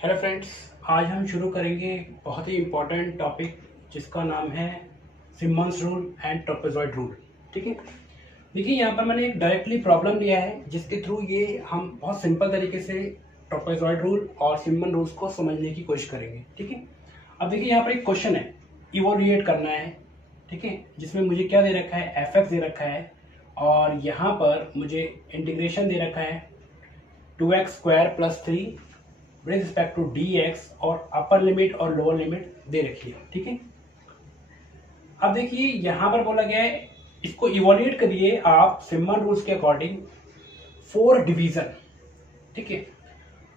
Hello friends, आज हम शुरू करेंगे बहुत ही इम्पोर्टेंट टॉपिक जिसका नाम है Simpson's rule and trapezoid rule. ठीक है, देखिए यहाँ पर मैंने एक डायरेक्टली प्रॉब्लम लिया है जिसके थ्रू ये हम बहुत सिंपल तरीके से ट्रेपेजॉइड रूल और सिमन रूल्स को समझने की कोशिश करेंगे। ठीक है, अब देखिए यहाँ पर एक क्वेश्चन है, इवोल्यूएट करना है। ठीक है, जिसमें मुझे क्या दे रखा है, एफ एक्स दे रखा है और यहाँ पर मुझे इंटीग्रेशन दे रखा है 2x² + 3 with respect to dx और अपर लिमिट और लोअर लिमिट दे रखी है। ठीक है, अब देखिए यहां पर बोला गया है इसको इवोल्यूएट करिए आप सिमन रूल्स के अकॉर्डिंग 4 डिवीजन। ठीक है,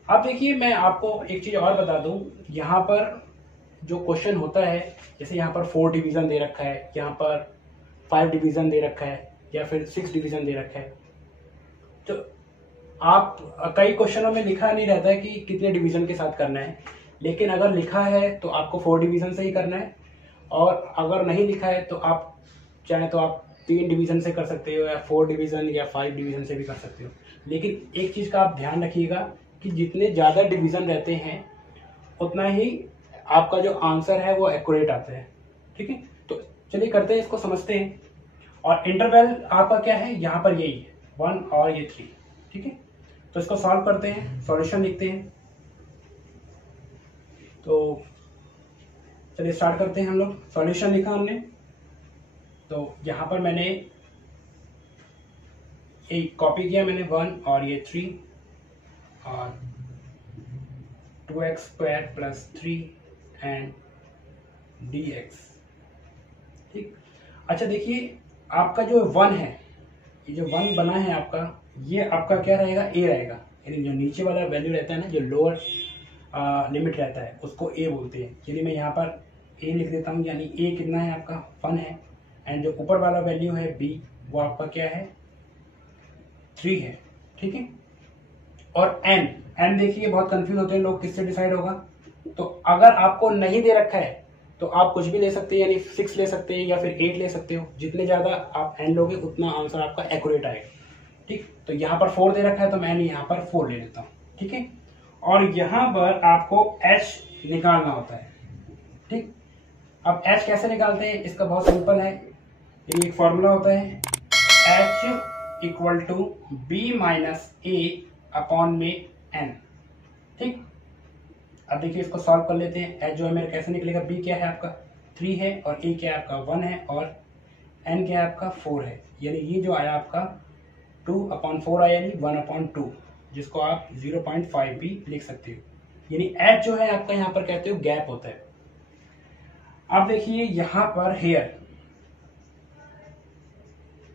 अब देखिए मैं आपको एक चीज और बता दूं, यहां पर जो क्वेश्चन होता है जैसे यहां पर 4 डिवीजन दे रखा है, यहां पर 5 डिवीजन दे रखा है या फिर 6 डिवीजन दे रखा है, तो आप कई क्वेश्चनों में लिखा नहीं रहता है कि कितने डिवीजन के साथ करना है, लेकिन अगर लिखा है तो आपको 4 डिवीजन से ही करना है और अगर नहीं लिखा है तो आप चाहे तो आप 3 डिवीजन से कर सकते हो या 4 डिवीजन या 5 डिवीजन से भी कर सकते हो। लेकिन एक चीज का आप ध्यान रखिएगा कि जितने ज्यादा डिवीजन रहते हैं उतना ही आपका जो आंसर है वो एक्यूरेट आता है। ठीक है, तो चलिए करते हैं, इसको समझते हैं। और इंटरवल आपका क्या है, यहाँ पर यही है 1 और ये 3। ठीक है, तो इसको सॉल्व करते हैं, सॉल्यूशन लिखते हैं। तो चलिए स्टार्ट करते हैं। हम लोग सॉल्यूशन लिखा हमने, तो यहाँ पर मैंने एक कॉपी किया, मैंने 1 और ये 3 और 2x² + 3 एंड dx। ठीक, अच्छा देखिए आपका जो 1 है, ये जो 1 बना है आपका, ये आपका क्या रहेगा, ए रहेगा। यानी जो नीचे वाला वैल्यू रहता है ना, जो लोअर लिमिट रहता है उसको ए बोलते हैं। यानी मैं यहाँ पर ए लिख देता हूँ, यानी ए कितना है आपका 1 है। एंड जो ऊपर वाला वैल्यू है बी, वो आपका क्या है 3 है। ठीक है, और एन देखिए बहुत कंफ्यूज होते हैं लोग, किससे डिसाइड होगा। तो अगर आपको नहीं दे रखा है तो आप कुछ भी ले सकते हैं, यानी 6 ले सकते हैं या फिर 8 ले सकते हो। जितने ज्यादा आप एन लोगे उतना आंसर आपका एक्यूरेट आएगा। ठीक, तो यहाँ पर 4 दे रखा है तो मैं यहाँ पर 4 ले लेता हूँ। ठीक है, और यहाँ पर आपको h निकालना होता है। ठीक, अब h कैसे निकालते हैं, इसका बहुत सिंपल है। ये एक फॉर्मूला होता है, h = b - a/n। ठीक, अब देखिए इसको सॉल्व कर लेते हैं। h जो है मेरा कैसे निकलेगा, b क्या है आपका 3 है और a क्या है आपका 1 है और n क्या है आपका 4 है। यानी ये जो आया आपका 2/4 आया, यानी 1/2, जिसको आप 0.5 भी लिख सकते हो। यानी h जो है आपका यहाँ पर कहते हो गैप होता है। अब देखिए यहाँ पर हेयर,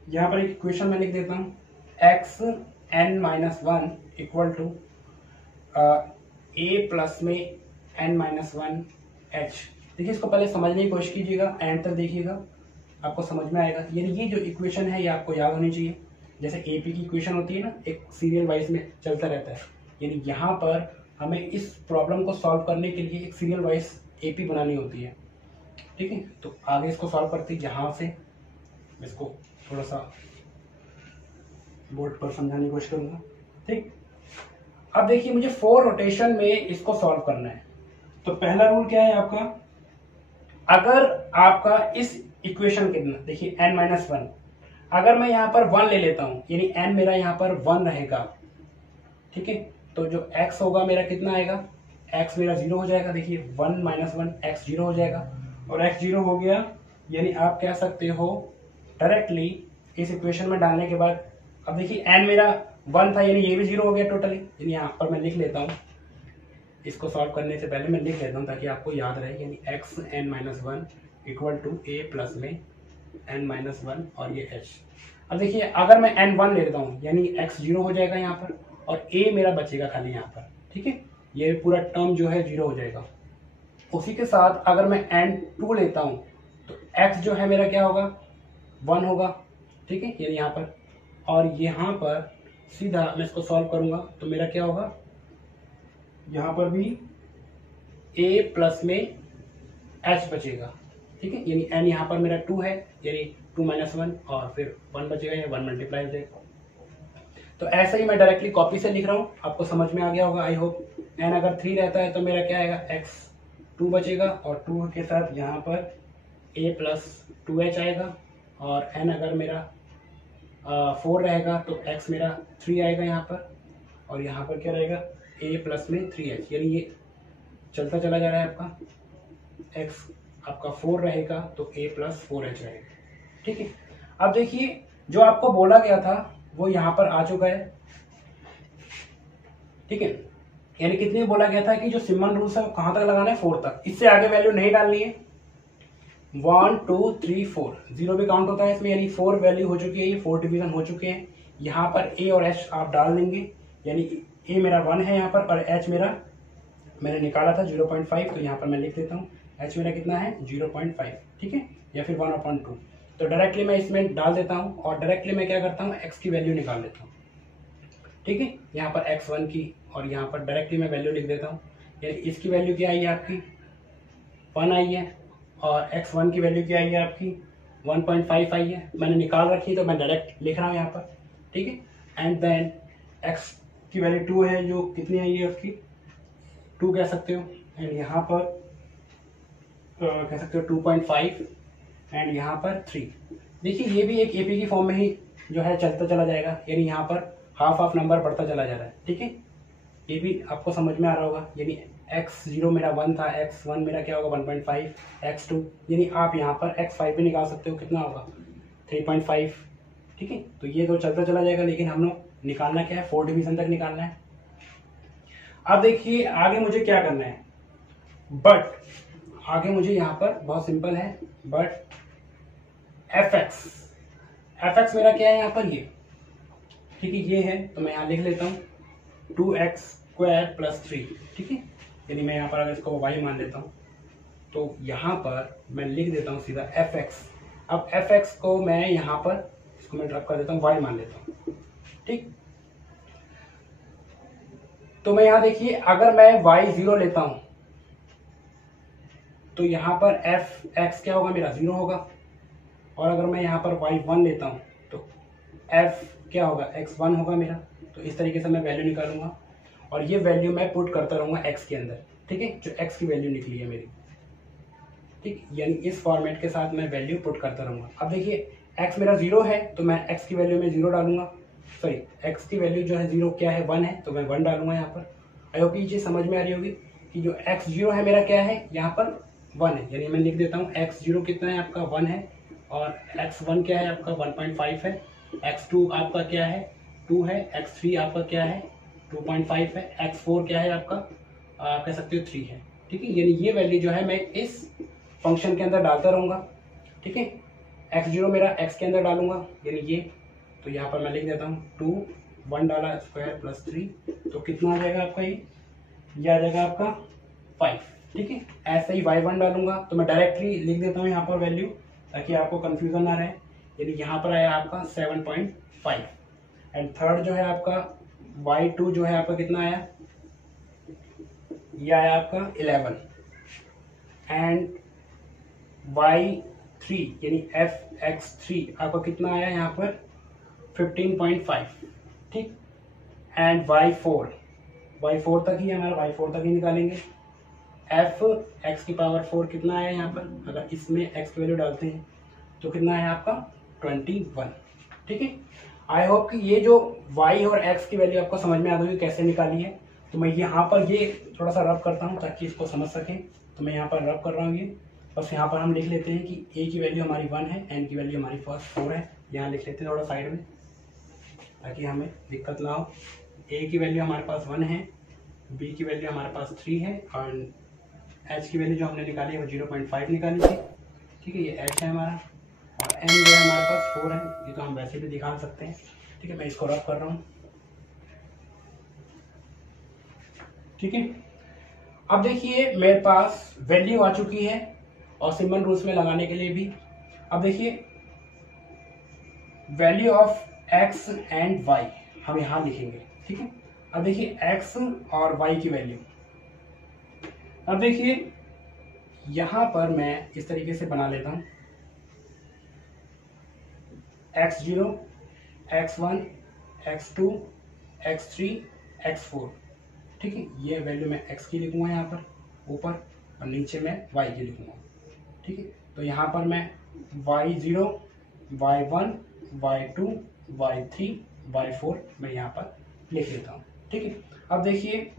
यहाँ पर एक इक्वेशन मैं लिख देता हूँ, xn - 1 = a प्लस में n - 1 h। देखिए इसको पहले समझने की कोशिश कीजिएगा, एंड तक देखिएगा, आपको समझ में आएगा। यानी ये जो इक्वेशन है ये आपको याद होनी चाहिए। जैसे एपी की इक्वेशन होती है ना, एक सीरियल वाइज में चलता रहता है। यानी यहाँ पर हमें इस प्रॉब्लम को सॉल्व करने के लिए एक सीरियल वाइज एपी बनानी होती है। ठीक है, तो आगे इसको सॉल्व करते हैं। यहाँ से इसको थोड़ा सा बोर्ड पर समझाने की कोशिश करूंगा। ठीक, अब देखिए मुझे 4 रोटेशन में इसको सॉल्व करना है। तो पहला रूल क्या है आपका, अगर आपका इस इक्वेशन कितना, देखिए n - 1, अगर मैं यहाँ पर 1 ले लेता हूं, यानी n मेरा यहाँ पर 1 रहेगा। ठीक है, तो जो x होगा मेरा कितना आएगा, x मेरा 0 हो जाएगा। देखिए 1 - 1 x 0 हो जाएगा, और x 0 हो गया, यानी आप कह सकते हो डायरेक्टली इस इक्वेशन में डालने के बाद, अब देखिए n मेरा 1 था, यानी ये भी 0 हो गया टोटली। यानी यहाँ पर मैं लिख लेता हूँ, इसको सॉल्व करने से पहले मैं लिख लेता हूँ ताकि आपको याद रहे। यानी xn - 1 = a प्लस में n - 1 और ये h। अब देखिए अगर मैं n1 ले लेता हूँ, यानी x 0 हो जाएगा यहाँ पर और a मेरा बचेगा खाली यहाँ पर। ठीक है, ये पूरा टर्म जो है 0 हो जाएगा। उसी के साथ अगर मैं n2 लेता हूँ तो x जो है मेरा क्या होगा 1 होगा। ठीक है, यानी यहाँ पर, और यहाँ पर सीधा मैं इसको सॉल्व करूंगा तो मेरा क्या होगा, यहाँ पर भी a प्लस में h बचेगा। ठीक है, यानी n यहाँ पर मेरा 2 है, यानी 2 - 1 और फिर 1 बचेगा, या 1 मल्टीप्लाई हो जाएगा। तो ऐसे ही मैं डायरेक्टली कॉपी से लिख रहा हूँ, आपको समझ में आ गया होगा आई होप। एन अगर 3 रहता है तो मेरा क्या आएगा, x2 बचेगा और 2 के साथ यहाँ पर a प्लस 2h आएगा, और n अगर मेरा 4 रहेगा तो x मेरा 3 आएगा यहाँ पर, और यहाँ पर क्या रहेगा a प्लस में 3h, यानी ये चलता चला जा रहा है आपका, x आपका 4 रहेगा तो a प्लस 4h रहेगा। ठीक है, अब देखिए जो आपको बोला गया था वो यहाँ पर आ चुका है। ठीक है, यानी कितनी बोला गया था कि जो सिमन रूल्स है वो कहां तक लगाना है, 4 तक, इससे आगे वैल्यू नहीं डालनी है। 1 2 3 4 जीरो भी काउंट होता है इसमें, यानी 4 वैल्यू हो चुकी है, ये 4 डिवीजन हो चुके हैं। यहाँ पर a और h आप डाल देंगे, यानी a मेरा 1 है यहाँ पर और h मेरा मैंने निकाला था 0.5, तो यहाँ पर मैं लिख देता हूँ h मेरा कितना है 0.5। ठीक है, या फिर 1/2। तो डायरेक्टली मैं इसमें डाल देता हूँ और डायरेक्टली मैं क्या करता हूँ x की वैल्यू निकाल लेता हूँ। ठीक है, यहाँ पर x1 की और यहाँ पर डायरेक्टली मैं वैल्यू लिख देता हूँ, यानी इसकी वैल्यू क्या आई है आपकी 1 आई है, और x1 की वैल्यू क्या आई है आपकी 1.5 आई है, मैंने निकाल रखी है तो मैं डायरेक्ट लिख रहा हूँ यहाँ पर। ठीक है, एंड देन x की वैल्यू 2 है, जो कितनी आई है उसकी 2 कह सकते हो, एंड यहाँ पर कह सकते हो 2.5, एंड यहाँ पर 3। देखिए ये भी एक एपी की फॉर्म में ही जो है चलता चला जाएगा, यानी यहाँ पर हाफ ऑफ नंबर बढ़ता चला जा रहा है। ठीक है, ये भी आपको समझ में आ रहा होगा, यानी x0 मेरा 1 था, x1 मेरा क्या होगा 1.5, x2 यानी आप यहाँ पर x5 भी निकाल सकते हो, कितना होगा 3.5। ठीक है, तो ये तो चलता चला जाएगा, लेकिन हम लोग निकालना क्या है 4 डिवीजन तक निकालना है। अब देखिए आगे मुझे क्या करना है, बट आगे मुझे यहाँ पर बहुत सिंपल है, बट fx मेरा क्या है यहाँ पर ये, ठीक है ये है, तो मैं यहाँ लिख लेता हूँ 2x² प्लस 3। ठीक है, यानी मैं यहाँ पर अगर इसको y मान लेता हूँ तो यहाँ पर मैं लिख देता हूँ सीधा fx। अब fx को मैं यहाँ पर इसको मैं ड्रॉप कर देता हूँ, y मान लेता हूँ। ठीक, तो मैं यहाँ देखिए अगर मैं y0 लेता हूँ तो यहाँ पर fx क्या होगा मेरा 0 होगा, और अगर मैं यहाँ पर y1 लेता हूँ तो f क्या होगा x1 होगा मेरा। तो इस तरीके से मैं वैल्यू निकालूंगा और ये वैल्यू मैं पुट करता रहूंगा x के अंदर। ठीक है, जो x की वैल्यू निकली है मेरी। ठीक, यानी इस फॉर्मेट के साथ मैं वैल्यू पुट करता रहूंगा। अब देखिए x मेरा 0 है तो मैं x की वैल्यू में 0 डालूंगा, सॉरी x की वैल्यू जो है 0 क्या है 1 है, तो मैं 1 डालूंगा यहाँ पर। आई होप ये चीज समझ में आ रही होगी कि जो x0 है मेरा क्या है यहाँ पर 1 है, यानी मैं लिख देता हूँ x0 कितना है आपका 1 है, और x1 क्या है आपका 1.5 है, x2 आपका क्या है 2 है, x3 आपका क्या है 2.5 है, x4 क्या है आपका कह सकते हो 3 है। ठीक है, यानी ये वैल्यू जो है मैं इस फंक्शन के अंदर डालता रहूंगा। ठीक है, x0 मेरा x के अंदर डालूंगा, यानी ये, तो यहाँ पर मैं लिख देता हूँ 2 1 डाला स्क्वायर प्लस 3, तो कितना आ जाएगा आपका ये आ जाएगा आपका 5। ठीक है, ऐसे ही y1 डालूंगा तो मैं डायरेक्टली लिख देता हूँ यहाँ पर वैल्यू ताकि आपको कंफ्यूजन ना रहे, यानी यहाँ पर आया आपका 7.5, एंड थर्ड जो है आपका y2 जो है आपका कितना आया, ये आया आपका 11, एंड y3 यानी fx3 आपका कितना आया यहाँ पर 15.5। ठीक, एंड y4 तक ही हमारा y4 तक ही निकालेंगे। f x की पावर 4 कितना आया यहाँ पर, अगर इसमें x की वैल्यू डालते हैं तो कितना है आपका 21। ठीक है, आई होप कि ये जो y और x की वैल्यू आपको समझ में आ गई कैसे निकाली है। तो मैं यहाँ पर ये थोड़ा सा रब करता हूँ ताकि इसको समझ सकें, तो मैं यहाँ पर रब कर रहा हूँ ये। बस यहाँ पर हम लिख लेते हैं कि a की वैल्यू हमारी 1 है, n की वैल्यू हमारी फर्स्ट 4 है, यहाँ लिख लेते हैं थोड़ा साइड में ताकि हमें दिक्कत ना हो। a की वैल्यू हमारे पास 1 है, b की वैल्यू हमारे पास 3 है, और h की वैल्यू जो हमने निकाली है वो 0.5 निकाली थी। ठीक है, ये h है हमारा, और n जो है हमारे पास 4 है, ये तो हम वैसे भी दिखा सकते हैं। ठीक है, मैं इसको रब कर रहा हूँ। ठीक है, अब देखिए मेरे पास वैल्यू आ चुकी है और सिंबल रूल्स में लगाने के लिए भी। अब देखिए value of x and y हम यहाँ लिखेंगे। ठीक है, अब देखिए x और y की वैल्यू, अब देखिए यहाँ पर मैं इस तरीके से बना लेता हूँ x0 x1 x2 x3 x4, ठीक है। ये वैल्यू मैं x की लिखूंगा यहाँ पर ऊपर, और नीचे मैं y की लिखूंगा, ठीक है। तो यहाँ पर मैं y0 y1 y2 y3 y4 मैं यहाँ पर लिख लेता हूँ, ठीक है। अब देखिए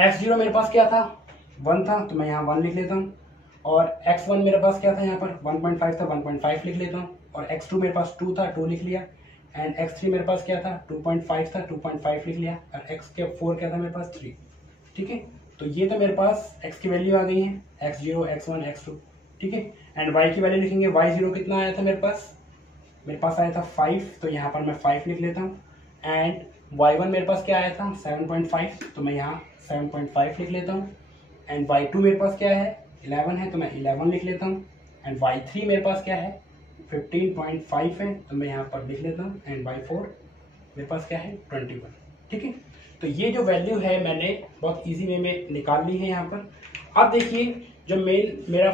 x0 मेरे पास क्या था, 1 था, तो मैं यहाँ 1 लिख लेता हूँ। और x1 मेरे पास क्या था, यहाँ पर 1.5 था, 1.5 लिख लेता हूँ। और x2 मेरे पास 2 था, 2 लिख लिया। एंड x3 मेरे पास क्या था, 2.5 था, 2.5 लिख लिया। और x4 क्या था मेरे पास, 3, ठीक है। तो ये तो मेरे पास x की वैल्यू आ गई है, x0 x1 x2, ठीक है। एंड y की वैल्यू लिखेंगे, y0 कितना आया था मेरे पास आया था 5, तो यहाँ पर मैं 5 लिख लेता हूँ। एंड y1 मेरे पास क्या आया था 7.5, तो मैं यहाँ 7.5 लिख लेता हूँ। एंड y2 मेरे पास क्या है 11 है, तो मैं 11 लिख लेता हूँ। एंड y3 मेरे पास क्या है 15.5 है, तो मैं यहाँ पर लिख लेता हूँ। एंड y4 मेरे पास क्या है 21, ठीक है। तो ये जो वैल्यू है मैंने बहुत इजी वे में निकाल ली है यहाँ पर। अब देखिए जो मेरा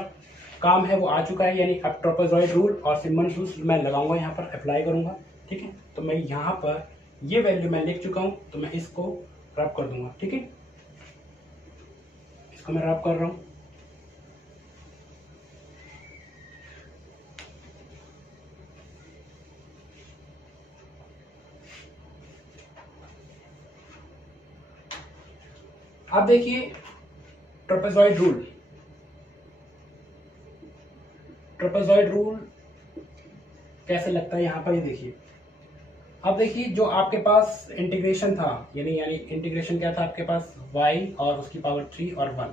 काम है वो आ चुका है, यानी अब ट्रापेजॉइड रूल और सिमन्स रूल मैं लगाऊंगा यहाँ पर, अप्लाई करूंगा, ठीक है। तो मैं यहाँ पर ये वैल्यू मैं लिख चुका हूँ, तो मैं इसको रब कर दूंगा, ठीक है। इसको मैं रब कर रहा हूँ। अब देखिए ट्रापेजॉइड रूल कैसे लगता है यहाँ पर, ये देखिए। अब देखिए जो आपके पास इंटीग्रेशन था, यानी इंटीग्रेशन क्या था आपके पास, y और उसकी पावर 3 और 1,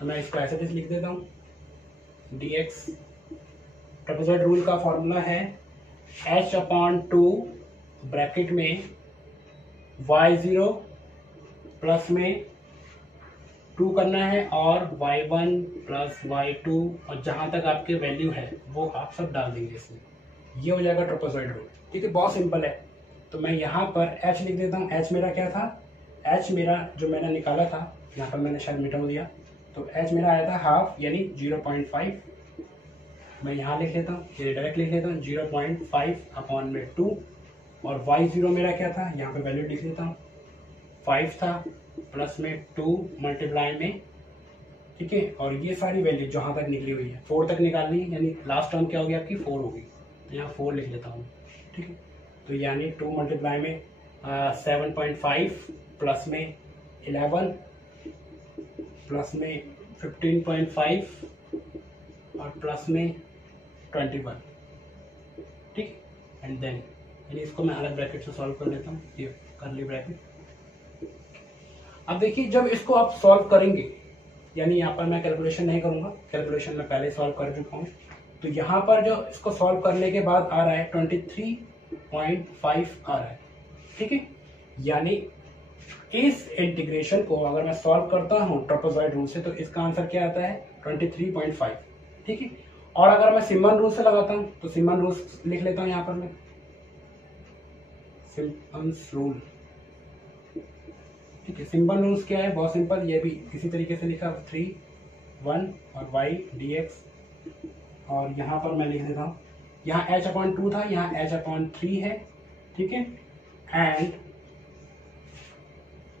तो मैं इसको ऐसे लिख देता हूँ dx। ट्रापेजॉइड रूल का फॉर्मूला है h/2 ब्रैकेट में y0 प्लस में 2 करना है, और y1 प्लस y2, और जहां तक आपके वैल्यू है वो आप सब डाल देंगे इसमें। ये हो जाएगा ट्रापेजॉइड रूल, ठीक है। बहुत सिंपल है। तो मैं यहाँ पर h लिख देता हूँ। h मेरा क्या था, h मेरा जो मैंने निकाला था, यहाँ पर मैंने शायद मिटा दिया, तो h मेरा आया था हाफ, यानी 0.5। मैं यहाँ लिख लेता हूँ, ये डायरेक्ट लिख लेता हूँ 0.5/2। और y0 मेरा क्या था, यहाँ पे वैल्यू लिख लेता हूँ 5 था, प्लस में 2 मल्टीप्लाई में, ठीक है। और ये सारी वैल्यू जहाँ तक निकली हुई है 4 तक निकालनी है, यानी लास्ट टर्म क्या होगी आपकी 4 होगी, तो यहाँ 4 लिख लेता हूँ, ठीक है। तो यानी 2 मल्टीप्लाई में 7.5 प्लस में 11 प्लस में 15.5 और प्लस में 21, ठीक। एंड देन यानी इसको मैं अलग ब्रैकेट से सॉल्व कर लेता हूँ, ये करली ब्रैकेट। अब देखिए जब इसको आप सॉल्व करेंगे, यानी यहाँ पर मैं कैलकुलेशन नहीं करूंगा, कैलकुलेशन मैं पहले सॉल्व कर चुका हूँ। तो यहाँ पर जो इसको सॉल्व करने के बाद आ रहा है 23.5 आ रहा है, ठीक है। यानी इस इंटीग्रेशन को अगर मैं सॉल्व करता हूँ ट्रापेजॉइड रूल से, तो इसका आंसर क्या आता है 23.5, ठीक है। और अगर मैं सिमन रूल से लगाता हूँ, तो सिमन रूल लिख लेता हूँ यहाँ पर मैं, सिम्पल्स रूल, ठीक है। सिंपल रूल्स क्या है, बहुत सिंपल, ये भी इसी तरीके से लिखा 3 1 और y dx। और यहाँ पर मैं लिख देता हूँ, यहाँ h/2 था, यहाँ h/3 है, ठीक है। एंड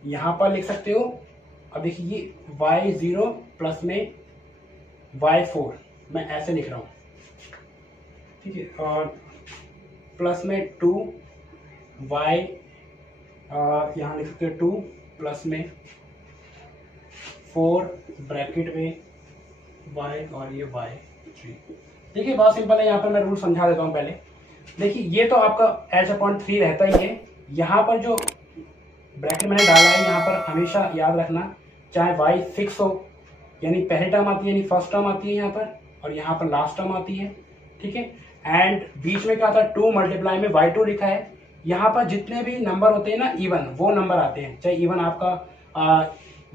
यहाँ पर लिख सकते हो, अब देखिए y0 प्लस में y4 मैं ऐसे लिख रहा हूँ, ठीक है। और प्लस में 2 y, यहाँ लिख सकते हो 2 प्लस में 4 ब्रैकेट में y और ये y3। देखिए बहुत सिंपल है, यहाँ पर मैं रूल समझा देता हूँ पहले। देखिए ये तो आपका h/3 रहता ही है। यहाँ पर जो ब्रैकेट मैंने डाला है, यहाँ पर हमेशा याद रखना, चाहे y फिक्स हो, यानी पहली टर्म आती है, यानी फर्स्ट टर्म आती है यहाँ पर, और यहाँ पर लास्ट टर्म आती है, ठीक है। एंड बीच में क्या था 2 मल्टीप्लाई में y2 लिखा है। यहाँ पर जितने भी नंबर होते हैं ना इवन, वो नंबर आते हैं, चाहे इवन आपका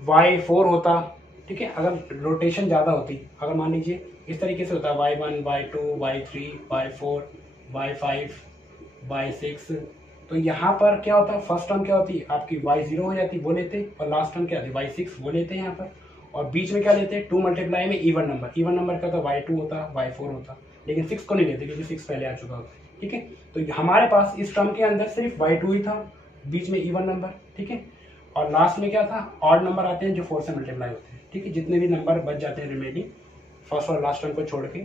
y4 होता, ठीक है। अगर रोटेशन ज्यादा होती, अगर मान लीजिए इस तरीके से होता y1 y2 y3 y4 y5 y6, तो यहाँ पर क्या होता है, फर्स्ट टर्म क्या होती आपकी y0 हो जाती, वो लेते, और लास्ट टर्म क्या होती y6 वो लेते हैं यहाँ पर। और बीच में क्या लेते हैं 2 मल्टीप्लाई में इवन नंबर क्या होता y2 होता y4 होता, लेकिन 6 को नहीं लेते क्योंकि 6 पहले आ चुका होता है, ठीक है। तो हमारे पास इस टर्म के अंदर सिर्फ y2 ही था, बीच में इवन नंबर, ठीक है, और लास्ट में क्या था, ऑड नंबर आते हैं जो 4 से मल्टीप्लाई होते हैं, ठीक है। जितने भी नंबर बच जाते हैं रिमेनिंग फर्स्ट और लास्ट टर्म को छोड़ के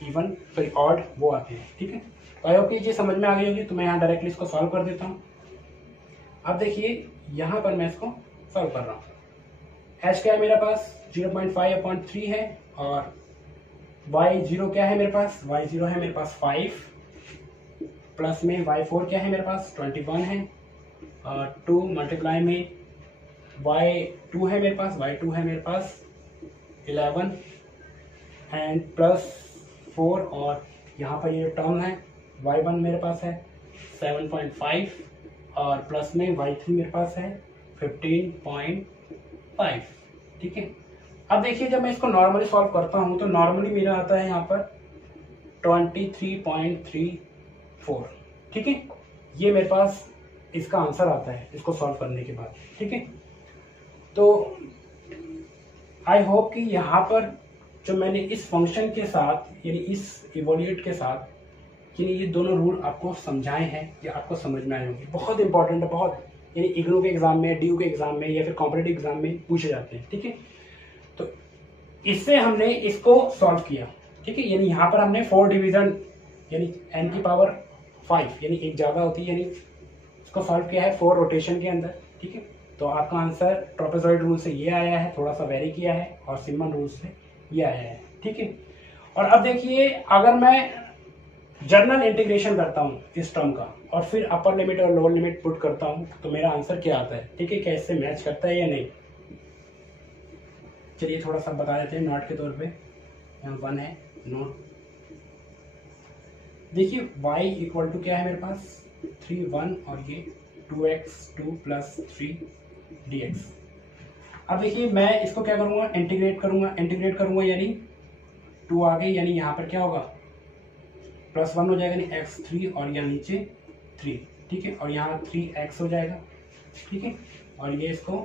इवन फिर ऑड वो आते हैं, ठीक है। तो आई होप कि ये समझ में आ गई होगी। तो मैं यहाँ डायरेक्टली इसको सॉल्व कर देता हूँ। अब देखिए यहाँ पर मैं इसको सॉल्व कर रहा हूँ। एच क्या है मेरे पास 0.5/3 है, और y0 क्या है मेरे पास, y0 है मेरे पास 5, प्लस में y4 क्या है मेरे पास 21 है, और 2 मल्टीप्लाई में y2 है मेरे पास, y2 है मेरे पास 11 एंड प्लस 4, और यहाँ पर ये टर्म है y1 मेरे पास है 7.5, और प्लस में y3 मेरे पास है 15.5, ठीक है। अब देखिए जब मैं इसको नॉर्मली सॉल्व करता हूँ तो नॉर्मली मेरा आता है यहाँ पर 23.34, ठीक है। ये मेरे पास इसका आंसर आता है इसको सॉल्व करने के बाद, ठीक है। तो आई होप कि यहाँ पर जो मैंने इस फंक्शन के साथ यानी इस इवोल्यूट के साथ ये दोनों रूल आपको समझाए हैं, ये आपको समझ में आए होंगे। बहुत इंपॉर्टेंट है, बहुत, यानी इग्नू के एग्जाम में, ड्यू के एग्जाम में या फिर कॉम्पिटिटिव एग्जाम में पूछे जाते हैं, ठीक है। तो इससे हमने इसको सॉल्व किया, ठीक है। यानी यहाँ पर हमने 4 डिवीजन यानी n की पावर 5 यानी एक ज्यादा होती है, यानी इसको सॉल्व किया है 4 रोटेशन के अंदर, ठीक है। तो आपका आंसर ट्रापेजॉइड रूल से ये आया है, थोड़ा सा वेरी किया है, और सिमन रूल से ये आया है, ठीक है। और अब देखिए अगर मैं जर्नल इंटीग्रेशन करता हूँ इस टर्म का और फिर अपर लिमिट और लोअर लिमिट पुट करता हूँ तो मेरा आंसर क्या आता है, ठीक है। क्या इससे मैच करता है या नहीं, चलिए थोड़ा सा बता देते हैं नोट के तौर पे। यहाँ 1 है नोट। देखिए y इक्वल टू क्या है मेरे पास 3 1 और ये 2x 2 प्लस 3 dx। अब देखिए मैं इसको क्या करूँगा, इंटीग्रेट करूँगा यानी 2 आ गई, यानी यहाँ पर क्या होगा +1 हो जाएगा, यानी x3 और यहाँ नीचे 3, ठीक है। और यहाँ 3x हो जाएगा, ठीक है। और ये इसको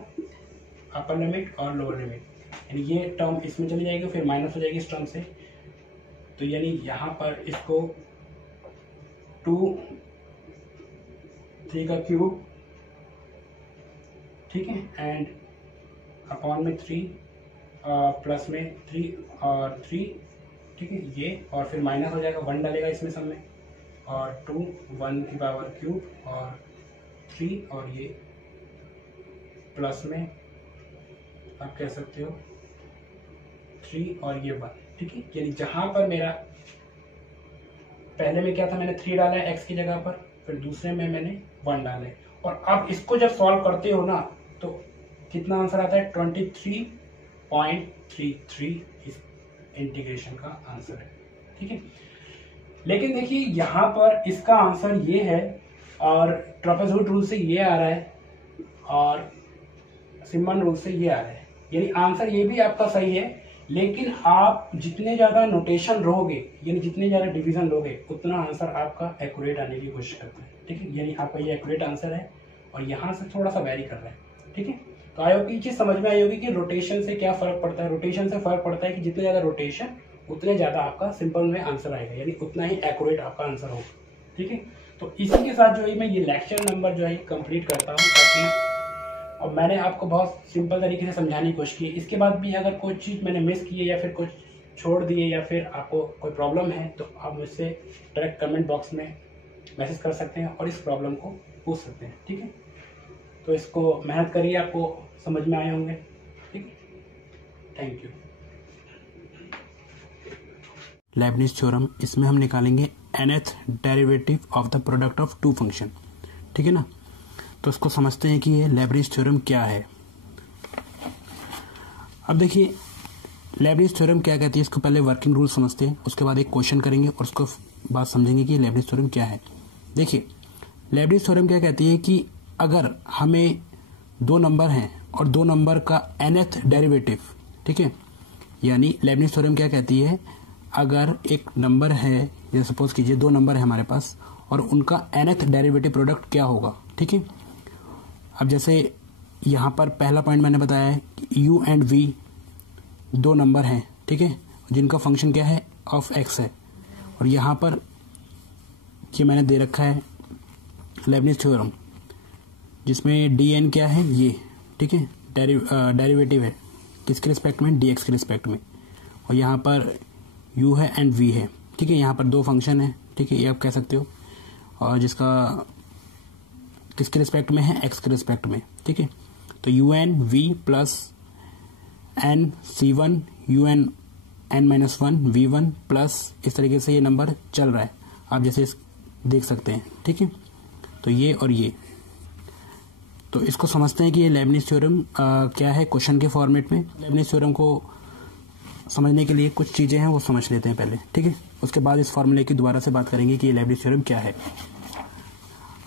अपर लिमिट और लोअर लिमिट, यानी ये टर्म इसमें चली जाएगी फिर माइनस हो जाएगी इस टर्म से। तो यानी यहाँ पर इसको 2 3 का क्यूब, ठीक है, एंड अपॉन में 3 प्लस में 3 और 3, ठीक है, ये और फिर माइनस हो जाएगा 1 डालेगा इसमें सब में, और 2 1 की पावर क्यूब और 3 और ये प्लस में आप कह सकते हो 3 और ये 1, ठीक है। यानी जहां पर मेरा पहले में क्या था, मैंने 3 डाला है x की जगह पर, फिर दूसरे में मैंने 1 डाला है। और अब इसको जब सॉल्व करते हो ना तो कितना आंसर आता है 23.33 इस इंटीग्रेशन का आंसर है, ठीक है। लेकिन देखिए यहाँ पर इसका आंसर ये है और ट्रापेजॉइड रूल से ये आ रहा है और सिमन रूल से ये आ रहा है, यानी आंसर ये भी आपका सही है। लेकिन आप जितने ज़्यादा नोटेशन रहोगे यानी जितने ज़्यादा डिवीजन लोगे उतना आंसर आपका एक्यूरेट आने की कोशिश करता है, ठीक है। यानी आपका ये एक्यूरेट आंसर है और यहाँ से थोड़ा सा वेरी कर रहा है, ठीक है। तो आई होप की चीज़ समझ में आई होगी कि रोटेशन से क्या फ़र्क पड़ता है। रोटेशन से फ़र्क पड़ता है कि जितने ज़्यादा रोटेशन उतने ज़्यादा आपका सिंपल में आंसर आएगा, यानी उतना ही एक्यूरेट आपका आंसर होगा, ठीक है। तो इसी के साथ जो है मैं ये लेक्चर नंबर जो है कंप्लीट करता हूँ, ताकि अब मैंने आपको बहुत सिंपल तरीके से समझाने की कोशिश की। इसके बाद भी अगर कोई चीज़ मैंने मिस की है या फिर कुछ छोड़ दिए या फिर आपको कोई प्रॉब्लम है तो आप मुझसे डायरेक्ट कमेंट बॉक्स में मैसेज कर सकते हैं और इस प्रॉब्लम को पूछ सकते हैं, ठीक है। तो इसको मेहनत करिए, आपको समझ में आए होंगे, ठीक है। Thank you. लेबनिज थ्योरम, इसमें हम निकालेंगे nth derivative of the product of two function, ठीक है ना। तो उसको समझते हैं कि ये लेबनिज थ्योरम क्या है। अब देखिए लेबनिज थ्योरम क्या कहती है, इसको पहले वर्किंग रूल समझते हैं, उसके बाद एक क्वेश्चन करेंगे और उसको बाद समझेंगे कि लेबनिज थ्योरम क्या है। देखिए लेबनिज थ्योरम क्या कहती है कि अगर हमें 2 नंबर हैं और 2 नंबर का nth डेरिवेटिव, ठीक है, यानी लेबनिज थ्योरम क्या कहती है, अगर एक नंबर है, जैसे सपोज कीजिए 2 नंबर है हमारे पास और उनका nth डेरिवेटिव प्रोडक्ट क्या होगा, ठीक है। अब जैसे यहाँ पर पहला पॉइंट मैंने बताया है कि u एंड v 2 नंबर हैं, ठीक है, जिनका फंक्शन क्या है ऑफ x है, और यहाँ पर ये मैंने दे रखा है लेबनिज थ्योरम, जिसमें डी एन क्या है ये, ठीक है, डेरिवेटिव है किसके रिस्पेक्ट में, डी एक्स के रिस्पेक्ट में, और यहाँ पर यू है एंड वी है, ठीक है। यहाँ पर दो फंक्शन है, ठीक है, ये आप कह सकते हो, और जिसका किसके रिस्पेक्ट में है, एक्स के रिस्पेक्ट में, ठीक है। तो U N V plus N C one U N N minus one V one plus, इस तरीके से ये नंबर चल रहा है, आप जैसे देख सकते हैं, ठीक है। तो ये और ये, तो इसको समझते हैं कि ये लेबनिज़ थ्योरम क्या है क्वेश्चन के फॉर्मेट में। लेबनिज़ थ्योरम को समझने के लिए कुछ चीज़ें हैं वो समझ लेते हैं पहले, ठीक है। उसके बाद इस फॉर्मूले की दोबारा से बात करेंगे कि ये लेबनिज़ थ्योरम क्या है।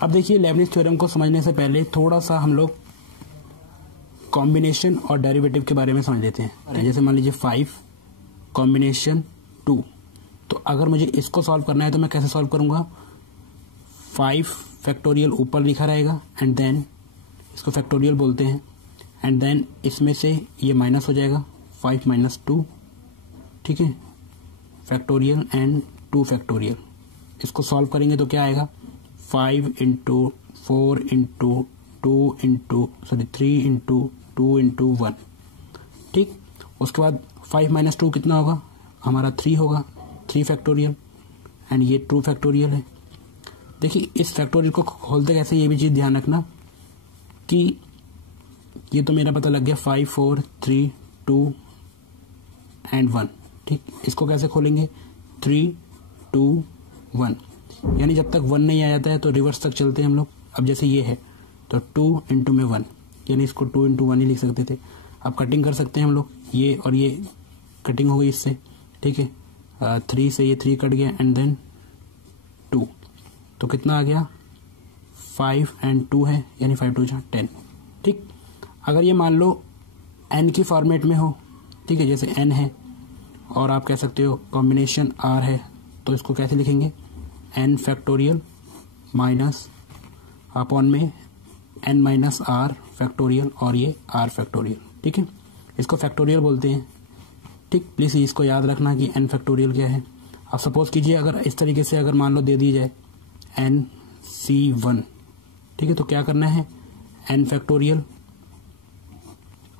अब देखिए, लेबनिज़ थ्योरम को समझने से पहले थोड़ा सा हम लोग कॉम्बिनेशन और डेरिवेटिव के बारे में समझ लेते हैं। जैसे मान लीजिए 5 कॉम्बिनेशन 2, तो अगर मुझे इसको सॉल्व करना है तो मैं कैसे सॉल्व करूंगा, 5 फैक्टोरियल ऊपर लिखा रहेगा एंड देन इसको फैक्टोरियल बोलते हैं, एंड देन इसमें से ये माइनस हो जाएगा 5 माइनस 2, ठीक है, फैक्टोरियल एंड 2 फैक्टोरियल। इसको सॉल्व करेंगे तो क्या आएगा, 5 into 4 into 2 into 3 into 2 into 1, ठीक। उसके बाद 5 माइनस 2 कितना होगा हमारा, 3 होगा, 3 फैक्टोरियल, एंड ये 2 फैक्टोरियल है। देखिए, इस फैक्टोरियल को खोलते कैसे, ये भी चीज़ ध्यान रखना कि ये तो मेरा पता लग गया 5 4 3 2 एंड 1, ठीक। इसको कैसे खोलेंगे, 3 2 1, यानी जब तक 1 नहीं आ जाता है तो रिवर्स तक चलते हैं हम लोग। अब जैसे ये है तो 2 इंटू में 1, यानी इसको 2 इंटू 1 ही लिख सकते थे। अब कटिंग कर सकते हैं हम लोग, ये और ये कटिंग हो गई इससे, ठीक है। 3 से ये 3 कट गया एंड देन 2, तो कितना आ गया, 5 एंड 2 है, यानी 5 2 10, ठीक। अगर ये मान लो n की फॉर्मेट में हो, ठीक है, जैसे n है और आप कह सकते हो कॉम्बिनेशन r है, तो इसको कैसे लिखेंगे, n फैक्टोरियल माइनस अपॉन में n माइनस r फैक्टोरियल और ये r फैक्टोरियल, ठीक है। इसको फैक्टोरियल बोलते हैं, ठीक। प्लीज़ इसको याद रखना कि n फैक्टोरियल क्या है। अब सपोज कीजिए अगर इस तरीके से अगर मान लो दे दी जाए NC1, ठीक है, तो क्या करना है, n फैक्टोरियल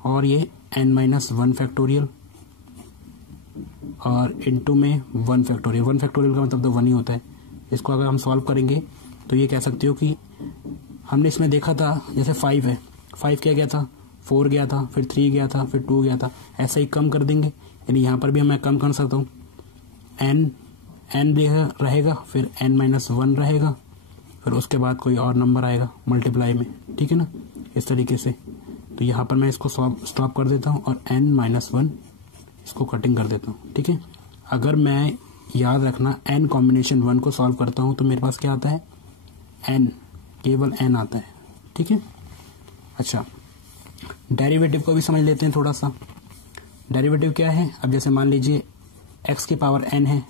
और ये n माइनस 1 फैक्टोरियल और इनटू में 1 फैक्टोरियल। 1 फैक्टोरियल का मतलब तो 1 ही होता है। इसको अगर हम सॉल्व करेंगे तो ये कह सकते हो कि हमने इसमें देखा था जैसे 5 है, 5 क्या गया था, 4 गया था, फिर 3 गया था, फिर 2 गया था, ऐसा ही कम कर देंगे, यानी यहाँ पर भी मैं कम कर सकता हूँ, n रहेगा, फिर n माइनस 1 रहेगा, फिर उसके बाद कोई और नंबर आएगा मल्टीप्लाई में, ठीक है ना, इस तरीके से। तो यहाँ पर मैं इसको स्टॉप कर देता हूँ और n माइनस 1 इसको कटिंग कर देता हूँ, ठीक है। अगर मैं याद रखना n कॉम्बिनेशन 1 को सॉल्व करता हूँ तो मेरे पास क्या आता है, n, केवल n आता है, ठीक है। अच्छा, डेरिवेटिव को भी समझ लेते हैं थोड़ा सा। डेरिवेटिव क्या है, अब जैसे मान लीजिए x की पावर n है,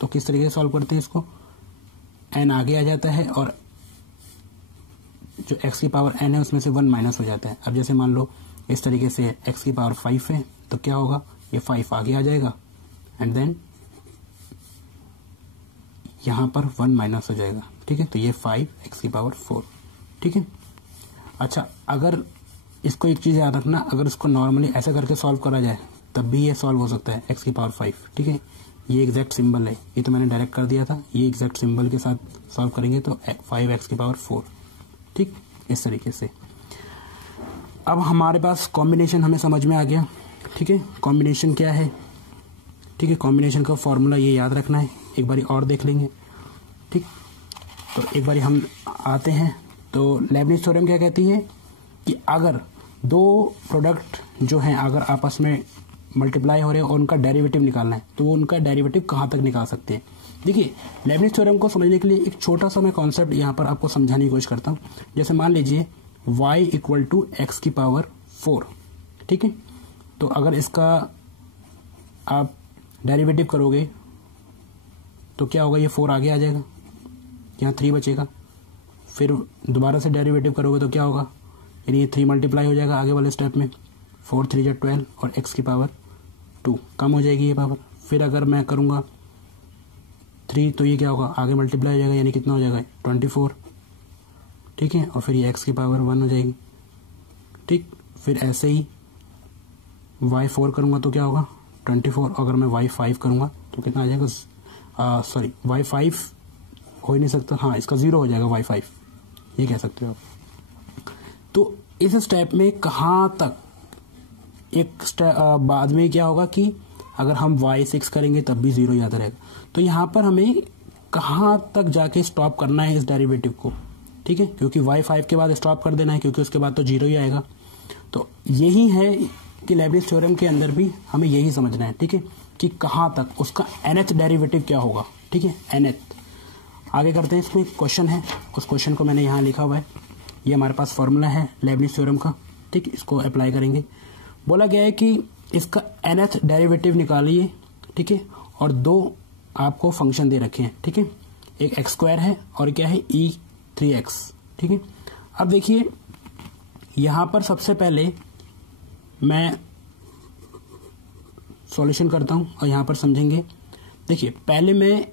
तो किस तरीके से सॉल्व करते हैं इसको, n आगे आ जाता है और जो x की पावर n है उसमें से 1 माइनस हो जाता है। अब जैसे मान लो इस तरीके से x की पावर 5 है, तो क्या होगा, ये 5 आगे आ जाएगा एंड देन यहाँ पर 1 माइनस हो जाएगा, ठीक है। तो ये 5 x की पावर 4, ठीक है। अच्छा, अगर इसको एक चीज़ याद रखना, अगर इसको नॉर्मली ऐसा करके सॉल्व करा जाए तब भी ये सॉल्व हो सकता है, x की पावर 5, ठीक है। ये एग्जैक्ट सिंबल है, ये तो मैंने डायरेक्ट कर दिया था, ये एग्जैक्ट सिंबल के साथ सॉल्व करेंगे तो 5x की पावर 4, ठीक, इस तरीके से। अब हमारे पास कॉम्बिनेशन हमें समझ में आ गया, ठीक है। कॉम्बिनेशन क्या है, ठीक है, कॉम्बिनेशन का फॉर्मूला ये याद रखना है, एक बारी और देख लेंगे, ठीक। तो एक बारी हम आते हैं, तो लेबनिज़ थ्योरम क्या कहती है कि अगर दो प्रोडक्ट जो हैं अगर आपस में मल्टीप्लाई हो रहे हैं और उनका डेरिवेटिव निकालना है तो वो उनका डेरिवेटिव कहाँ तक निकाल सकते हैं। देखिए, लेबनिज़ थ्योरम को समझने के लिए एक छोटा सा मैं कॉन्सेप्ट यहाँ पर आपको समझाने की कोशिश करता हूँ। जैसे मान लीजिए y इक्वल टू एक्स की पावर 4, ठीक है। तो अगर इसका आप डेरिवेटिव करोगे तो क्या होगा, ये 4 आगे आ जाएगा, यहाँ 3 बचेगा, फिर दोबारा से डेरिवेटिव करोगे तो क्या होगा, यानी ये 3 मल्टीप्लाई हो जाएगा आगे वाले स्टेप में, 4 3 जा 12 और x की पावर 2 कम हो जाएगी ये पावर। फिर अगर मैं करूँगा 3 तो ये क्या होगा, आगे मल्टीप्लाई हो जाएगा, यानी कितना हो जाएगा 24, ठीक है, और फिर ये x की पावर 1 हो जाएगी, ठीक। फिर ऐसे ही y4 करूँगा तो क्या होगा 24, अगर मैं y5 करूँगा तो कितना आ जाएगा, सॉरी y5 हो ही नहीं सकता, हाँ इसका 0 हो जाएगा y5, ये कह सकते हो आप। तो इस स्टेप में कहाँ तक, एक स्टेप बाद में क्या होगा कि अगर हम y6 करेंगे तब भी 0 याद रहेगा। तो यहाँ पर हमें कहाँ तक जाके स्टॉप करना है इस डेरिवेटिव को, ठीक है, क्योंकि y5 के बाद स्टॉप कर देना है, क्योंकि उसके बाद तो 0 ही आएगा। तो यही है कि लेibniz थ्योरम के अंदर भी हमें यही समझना है, ठीक है, कि कहाँ तक उसका nth डेरिवेटिव क्या होगा, ठीक है, nth। आगे करते हैं, इसमें क्वेश्चन है, उस क्वेश्चन को मैंने यहाँ लिखा हुआ है, ये हमारे पास फॉर्मूला है लेibniz थ्योरम का, ठीक, इसको अप्लाई करेंगे। बोला गया है कि इसका nth डेरिवेटिव निकालिए, ठीक है, और 2 आपको फंक्शन दे रखे हैं, ठीक है, एक x² है और क्या है e3x, ठीक है। अब देखिए यहां पर सबसे पहले मैं सॉल्यूशन करता हूं और यहां पर समझेंगे। देखिए पहले मैं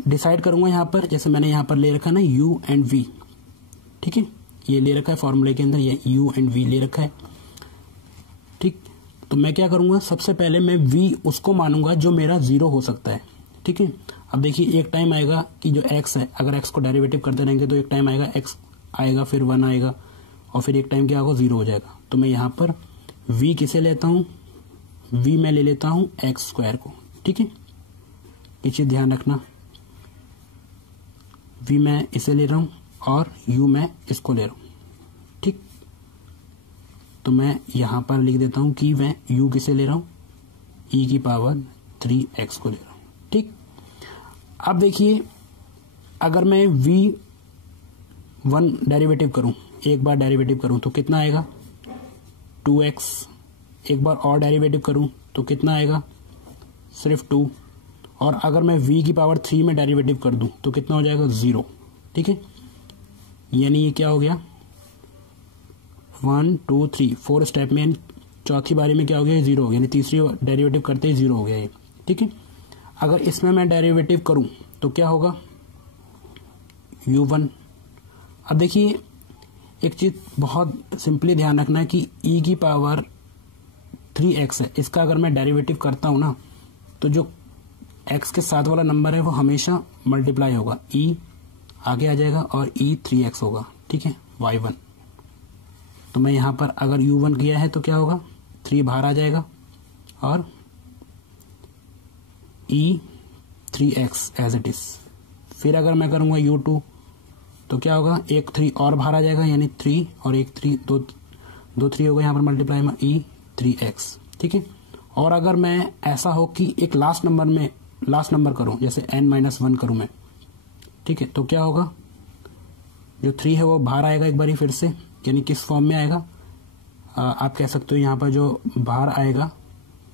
डिसाइड करूंगा यहां पर, जैसे मैंने यहां पर ले रखा है ना u एंड v, ठीक है, ये ले रखा है फॉर्मूले के अंदर, ये u एंड v ले रखा है, ठीक। तो मैं क्या करूंगा, सबसे पहले मैं v उसको मानूंगा जो मेरा 0 हो सकता है, ठीक है। अब देखिए एक टाइम आएगा कि जो x है, अगर x को डेरिवेटिव करते रहेंगे तो एक टाइम आएगा x आएगा, फिर 1 आएगा, और फिर एक टाइम क्या होगा 0 हो जाएगा। तो मैं यहाँ पर v किसे लेता हूँ, v मैं ले लेता हूँ x² को, ठीक है, ये चीज ध्यान रखना, v मैं इसे ले रहा हूँ और u मैं इसको ले रहा हूँ, ठीक। तो मैं यहाँ पर लिख देता हूँ कि मैं u किसे ले रहा हूँ, e की पावर 3x को ले रहा हूँ, ठीक। अब देखिए अगर मैं v1 डेरिवेटिव करूं, एक बार डेरिवेटिव करूं तो कितना आएगा 2x, एक बार और डेरिवेटिव करूं तो कितना आएगा सिर्फ 2, और अगर मैं v की पावर 3 में डेरिवेटिव कर दूं तो कितना हो जाएगा 0, ठीक है। यानी ये क्या हो गया 1 2 3 4 स्टेप में, चौथी बारी में क्या हो गया 0 हो गया, यानी तीसरी डेरिवेटिव करते ही 0 हो गया ये, ठीक है। अगर इसमें मैं डेरिवेटिव करूं तो क्या होगा u1। अब देखिए एक चीज बहुत सिंपली ध्यान रखना है कि e की पावर 3x है, इसका अगर मैं डेरिवेटिव करता हूं ना तो जो x के साथ वाला नंबर है वो हमेशा मल्टीप्लाई होगा, e आगे आ जाएगा और e3x होगा, ठीक है, y1। तो मैं यहां पर अगर u1 किया है तो क्या होगा 3 बाहर आ जाएगा और e3x एज इट इज। फिर अगर मैं करूंगा u2 तो क्या होगा, एक 3 और बाहर आ जाएगा, यानी 3 और एक 3 दो 3 होगा यहाँ पर मल्टीप्लाई में e3x, ठीक है। और अगर मैं ऐसा हो कि एक लास्ट नंबर करूं, जैसे n-1 करूं मैं, ठीक है, तो क्या होगा जो 3 है वो बाहर आएगा एक बारी फिर से, यानी किस फॉर्म में आएगा, आप कह सकते हो यहाँ पर जो बाहर आएगा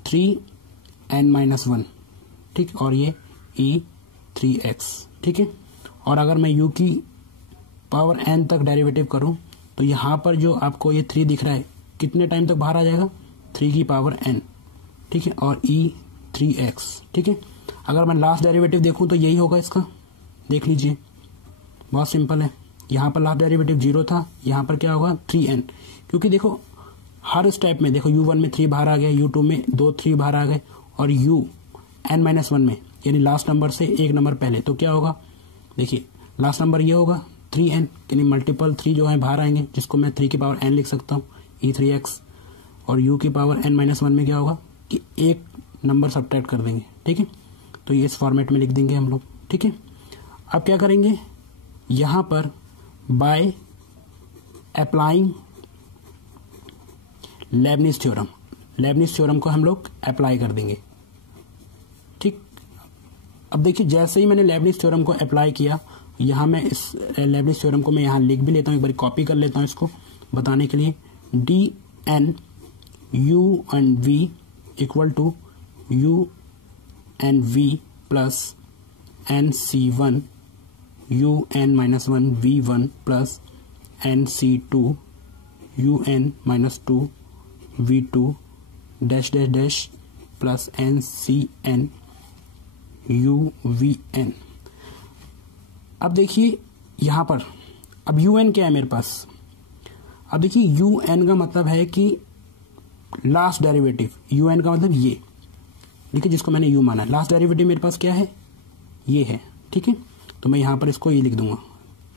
3n-1, ठीक, और ये e3x, ठीक है। और अगर मैं u की पावर n तक डेरिवेटिव करूं तो यहां पर जो आपको ये 3 दिख रहा है कितने टाइम तक बाहर आ जाएगा 3 की पावर n, ठीक है, और e3x, ठीक है। अगर मैं लास्ट डेरिवेटिव देखूं तो यही होगा इसका, देख लीजिए बहुत सिंपल है, यहां पर लास्ट डेरिवेटिव 0 था, यहां पर क्या होगा 3n, क्योंकि देखो हर स्टेप में देखो u1 में 3 बाहर आ गया, u2 में 2 3 बाहर आ गए, और n-1 में यानी लास्ट नंबर से एक नंबर पहले तो क्या होगा, देखिए लास्ट नंबर ये होगा 3n, यानी मल्टीपल 3 जो है बाहर आएंगे, जिसको मैं 3 की पावर n लिख सकता हूँ e3x, और u की पावर n-1 में क्या होगा कि एक नंबर सब्ट्रैक्ट कर देंगे, ठीक है। तो ये इस फॉर्मेट में लिख देंगे हम लोग, ठीक है। अब क्या करेंगे यहां पर बाय अप्लाइंग लेibniz थ्योरम को हम लोग अप्लाई कर देंगे, ठीक। अब देखिए जैसे ही मैंने लेibniz थ्योरम को अप्लाई किया, यहां मैं इस लेibniz थ्योरम को मैं यहां लिख भी लेता हूं, एक बार कॉपी कर लेता हूं इसको बताने के लिए, dn u and v equal to u and v plus nc1 un-1 v1 plus nc2 un-2 v2 dash dash dash plus ncn uvn। अब देखिए यहां पर अब यू एन क्या है मेरे पास, अब देखिए यू एन का मतलब है कि लास्ट डेरिवेटिव, यू एन का मतलब ये, देखिए जिसको मैंने यू माना है, लास्ट डेरिवेटिव मेरे पास क्या है, ये है, ठीक है। तो मैं यहाँ पर इसको ये लिख दूंगा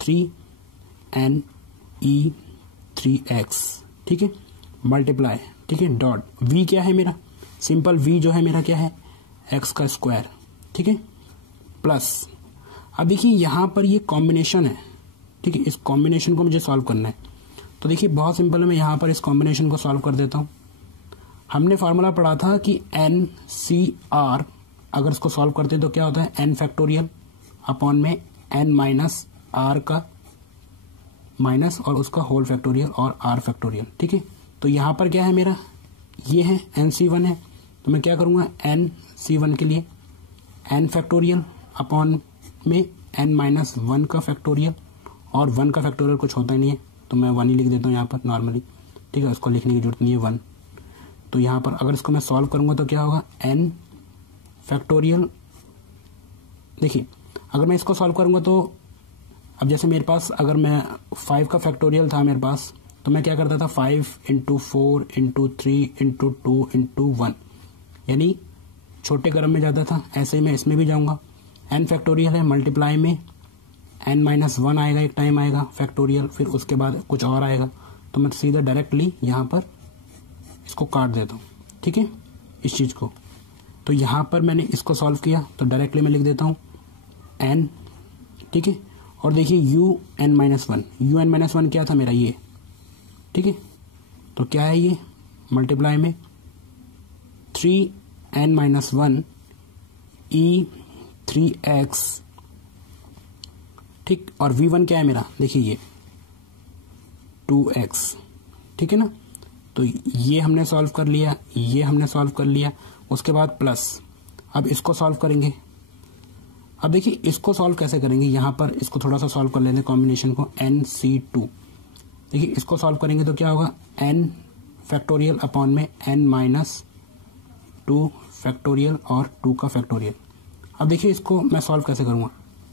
3NE3x, ठीक है, मल्टीप्लाई, ठीक है, डॉट v क्या है मेरा, सिंपल v जो है मेरा क्या है, x का स्क्वायर, ठीक है, प्लस अब देखिए यहाँ पर ये कॉम्बिनेशन है, ठीक है, इस कॉम्बिनेशन को मुझे सॉल्व करना है। तो देखिए बहुत सिंपल है, मैं यहाँ पर इस कॉम्बिनेशन को सॉल्व कर देता हूँ। हमने फार्मूला पढ़ा था कि NCR, अगर इसको सॉल्व करते हैं तो क्या होता है, n फैक्टोरियल अपॉन में n माइनस r का माइनस और उसका होल फैक्टोरियल और r फैक्टोरियल, ठीक है। तो यहाँ पर क्या है मेरा, ये है NC1 है, तो मैं क्या करूँगा NC1 के लिए n फैक्टोरियल अपॉन में n माइनस 1 का फैक्टोरियल, और 1 का फैक्टोरियल कुछ होता ही नहीं है तो मैं 1 ही लिख देता हूँ यहाँ पर नॉर्मली, ठीक है, उसको लिखने की जरूरत नहीं है 1। तो यहाँ पर अगर इसको मैं सॉल्व करूँगा तो क्या होगा, n फैक्टोरियल, देखिए अगर मैं इसको सॉल्व करूँगा तो अब जैसे मेरे पास अगर मैं 5 का फैक्टोरियल था मेरे पास, तो मैं क्या करता था 5 इंटू 4 इंटू 3 इंटू 2 इंटू 1, यानी छोटे क्रम में जाता था। ऐसे ही मैं इसमें भी जाऊँगा, n फैक्टोरियल है, मल्टीप्लाई में n माइनस 1 आएगा, एक टाइम आएगा फैक्टोरियल, फिर उसके बाद कुछ और आएगा, तो मैं सीधा डायरेक्टली यहाँ पर इसको काट देता हूँ, ठीक है, इस चीज़ को। तो यहाँ पर मैंने इसको सॉल्व किया तो डायरेक्टली मैं लिख देता हूँ n, ठीक है, और देखिए यू एन माइनस 1 क्या था मेरा, ये, ठीक है, तो क्या है ये, मल्टीप्लाई में 3n माइनस 1 E3x, ठीक, और v1 क्या है मेरा, देखिए ये 2x, ठीक है ना। तो ये हमने सॉल्व कर लिया, ये हमने सॉल्व कर लिया, उसके बाद प्लस, अब इसको सॉल्व करेंगे। अब देखिए इसको सॉल्व कैसे करेंगे, यहाँ पर इसको थोड़ा सा सॉल्व कर लेते हैं कॉम्बिनेशन को, NC2, देखिए इसको सॉल्व करेंगे तो क्या होगा, n फैक्टोरियल अपॉन में n माइनस 2 फैक्टोरियल और 2 का फैक्टोरियल। अब देखिए इसको मैं सॉल्व कैसे करूँगा,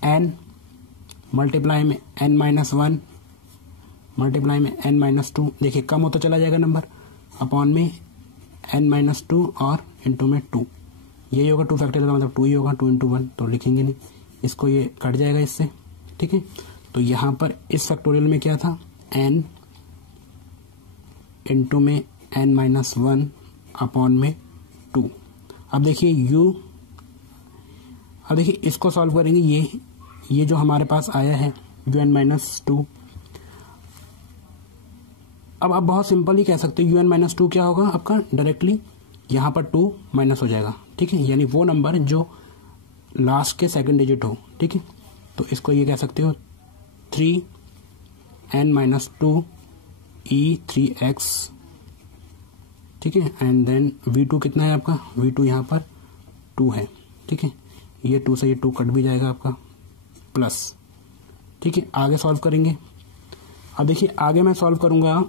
n मल्टीप्लाई में n माइनस 1 मल्टीप्लाई में n माइनस 2, देखिए कम होता चला जाएगा नंबर, अपॉन में n माइनस 2 और इंटू में 2, यही होगा 2 फैक्टोरियल का मतलब 2 ही होगा, 2 इंटू 1 तो लिखेंगे नहीं, इसको ये कट जाएगा इससे, ठीक है। तो यहाँ पर इस फैक्टोरियल में क्या था, n इंटू में n माइनस 1 अपॉन में 2। अब देखिए u, अब देखिए इसको सॉल्व करेंगे, ये जो हमारे पास आया है un माइनस 2, अब आप बहुत सिंपल ही कह सकते हो un माइनस 2 क्या होगा आपका, डायरेक्टली यहाँ पर 2 माइनस हो जाएगा, ठीक है, यानी वो नंबर जो लास्ट के सेकंड डिजिट हो, ठीक है। तो इसको ये कह सकते हो 3n माइनस 2 E3x, ठीक है, एंड देन v2 कितना है आपका, v2 यहाँ पर 2 है, ठीक है, ये 2 से ये 2 कट भी जाएगा आपका, प्लस, ठीक है। आगे सॉल्व करेंगे, अब देखिए आगे मैं सॉल्व करूँगा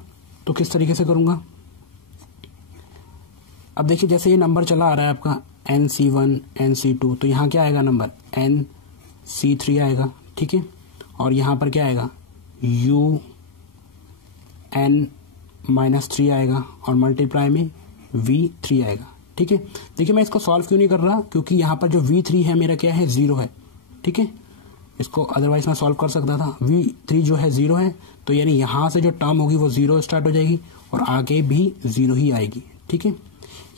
तो किस तरीके से करूँगा, अब देखिए जैसे ये नंबर चला आ रहा है आपका NC1 NC2, तो यहाँ क्या आएगा नंबर, NC3 आएगा, ठीक है, और यहाँ पर क्या आएगा UN माइनस 3 आएगा, और मल्टीप्लाई में V3 आएगा, ठीक है। देखिए मैं इसको सॉल्व क्यों नहीं कर रहा, क्योंकि यहाँ पर जो V3 है मेरा क्या है, 0 है, ठीक है, इसको अदरवाइज मैं सॉल्व कर सकता था, V3 जो है 0 है, तो यानी यहाँ से जो टर्म होगी वो 0 स्टार्ट हो जाएगी और आगे भी 0 ही आएगी, ठीक है,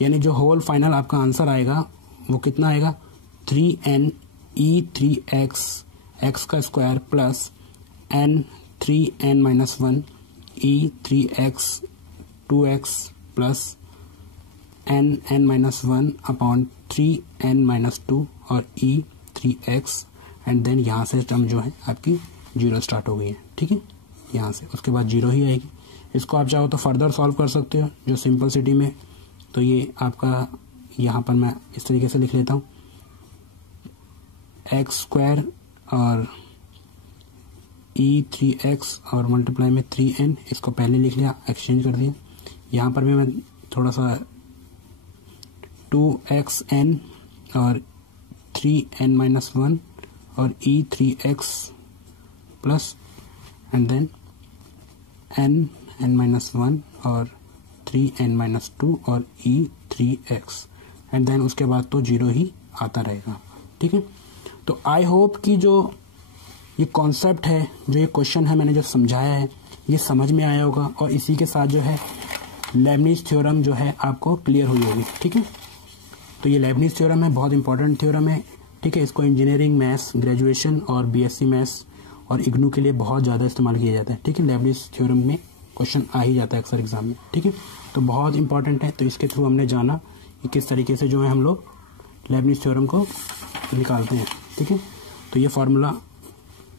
यानी जो होल फाइनल आपका आंसर आएगा वो कितना आएगा, 3NE3x x का square plus n3n minus 1 E3x 2x plus n minus 1 upon 3n minus 2 और E3x, एंड देन यहाँ से टर्म जो है आपकी 0 स्टार्ट हो गई है, ठीक है, यहाँ से उसके बाद 0 ही आएगी। इसको आप चाहो तो फर्दर सॉल्व कर सकते हो जो सिंपलिसिटी में, तो ये आपका यहाँ पर मैं इस तरीके से लिख लेता हूँ, x स्क्वायर और E3x और मल्टीप्लाई में 3n, इसको पहले लिख लिया, एक्सचेंज कर दिया, यहाँ पर भी मैं थोड़ा सा 2xn और 3n माइनस 1 और E3x plus and then n-1 और 3n-2 और e3x एंड देन उसके बाद तो 0 ही आता रहेगा। ठीक है, तो आई होप कि जो ये कॉन्सेप्ट है, जो ये क्वेश्चन है, मैंने जो समझाया है ये समझ में आया होगा और इसी के साथ जो है लेबनिज थ्योरम जो है आपको क्लियर हुई होगी। ठीक है, तो ये लेबनिज थ्योरम है, बहुत इंपॉर्टेंट थ्योरम है। ठीक है, इसको इंजीनियरिंग मैथ्स ग्रेजुएशन और बीएससी मैथ्स और इग्नू के लिए बहुत ज़्यादा इस्तेमाल किया जाता है। ठीक है, लेबनिज थ्योरम में क्वेश्चन आ ही जाता है अक्सर एग्जाम में। ठीक है, तो बहुत इंपॉर्टेंट है। तो इसके थ्रू हमने जाना कि किस तरीके से जो है हम लोग लेबनिज थ्योरम को निकालते हैं। ठीक है, तो ये फार्मूला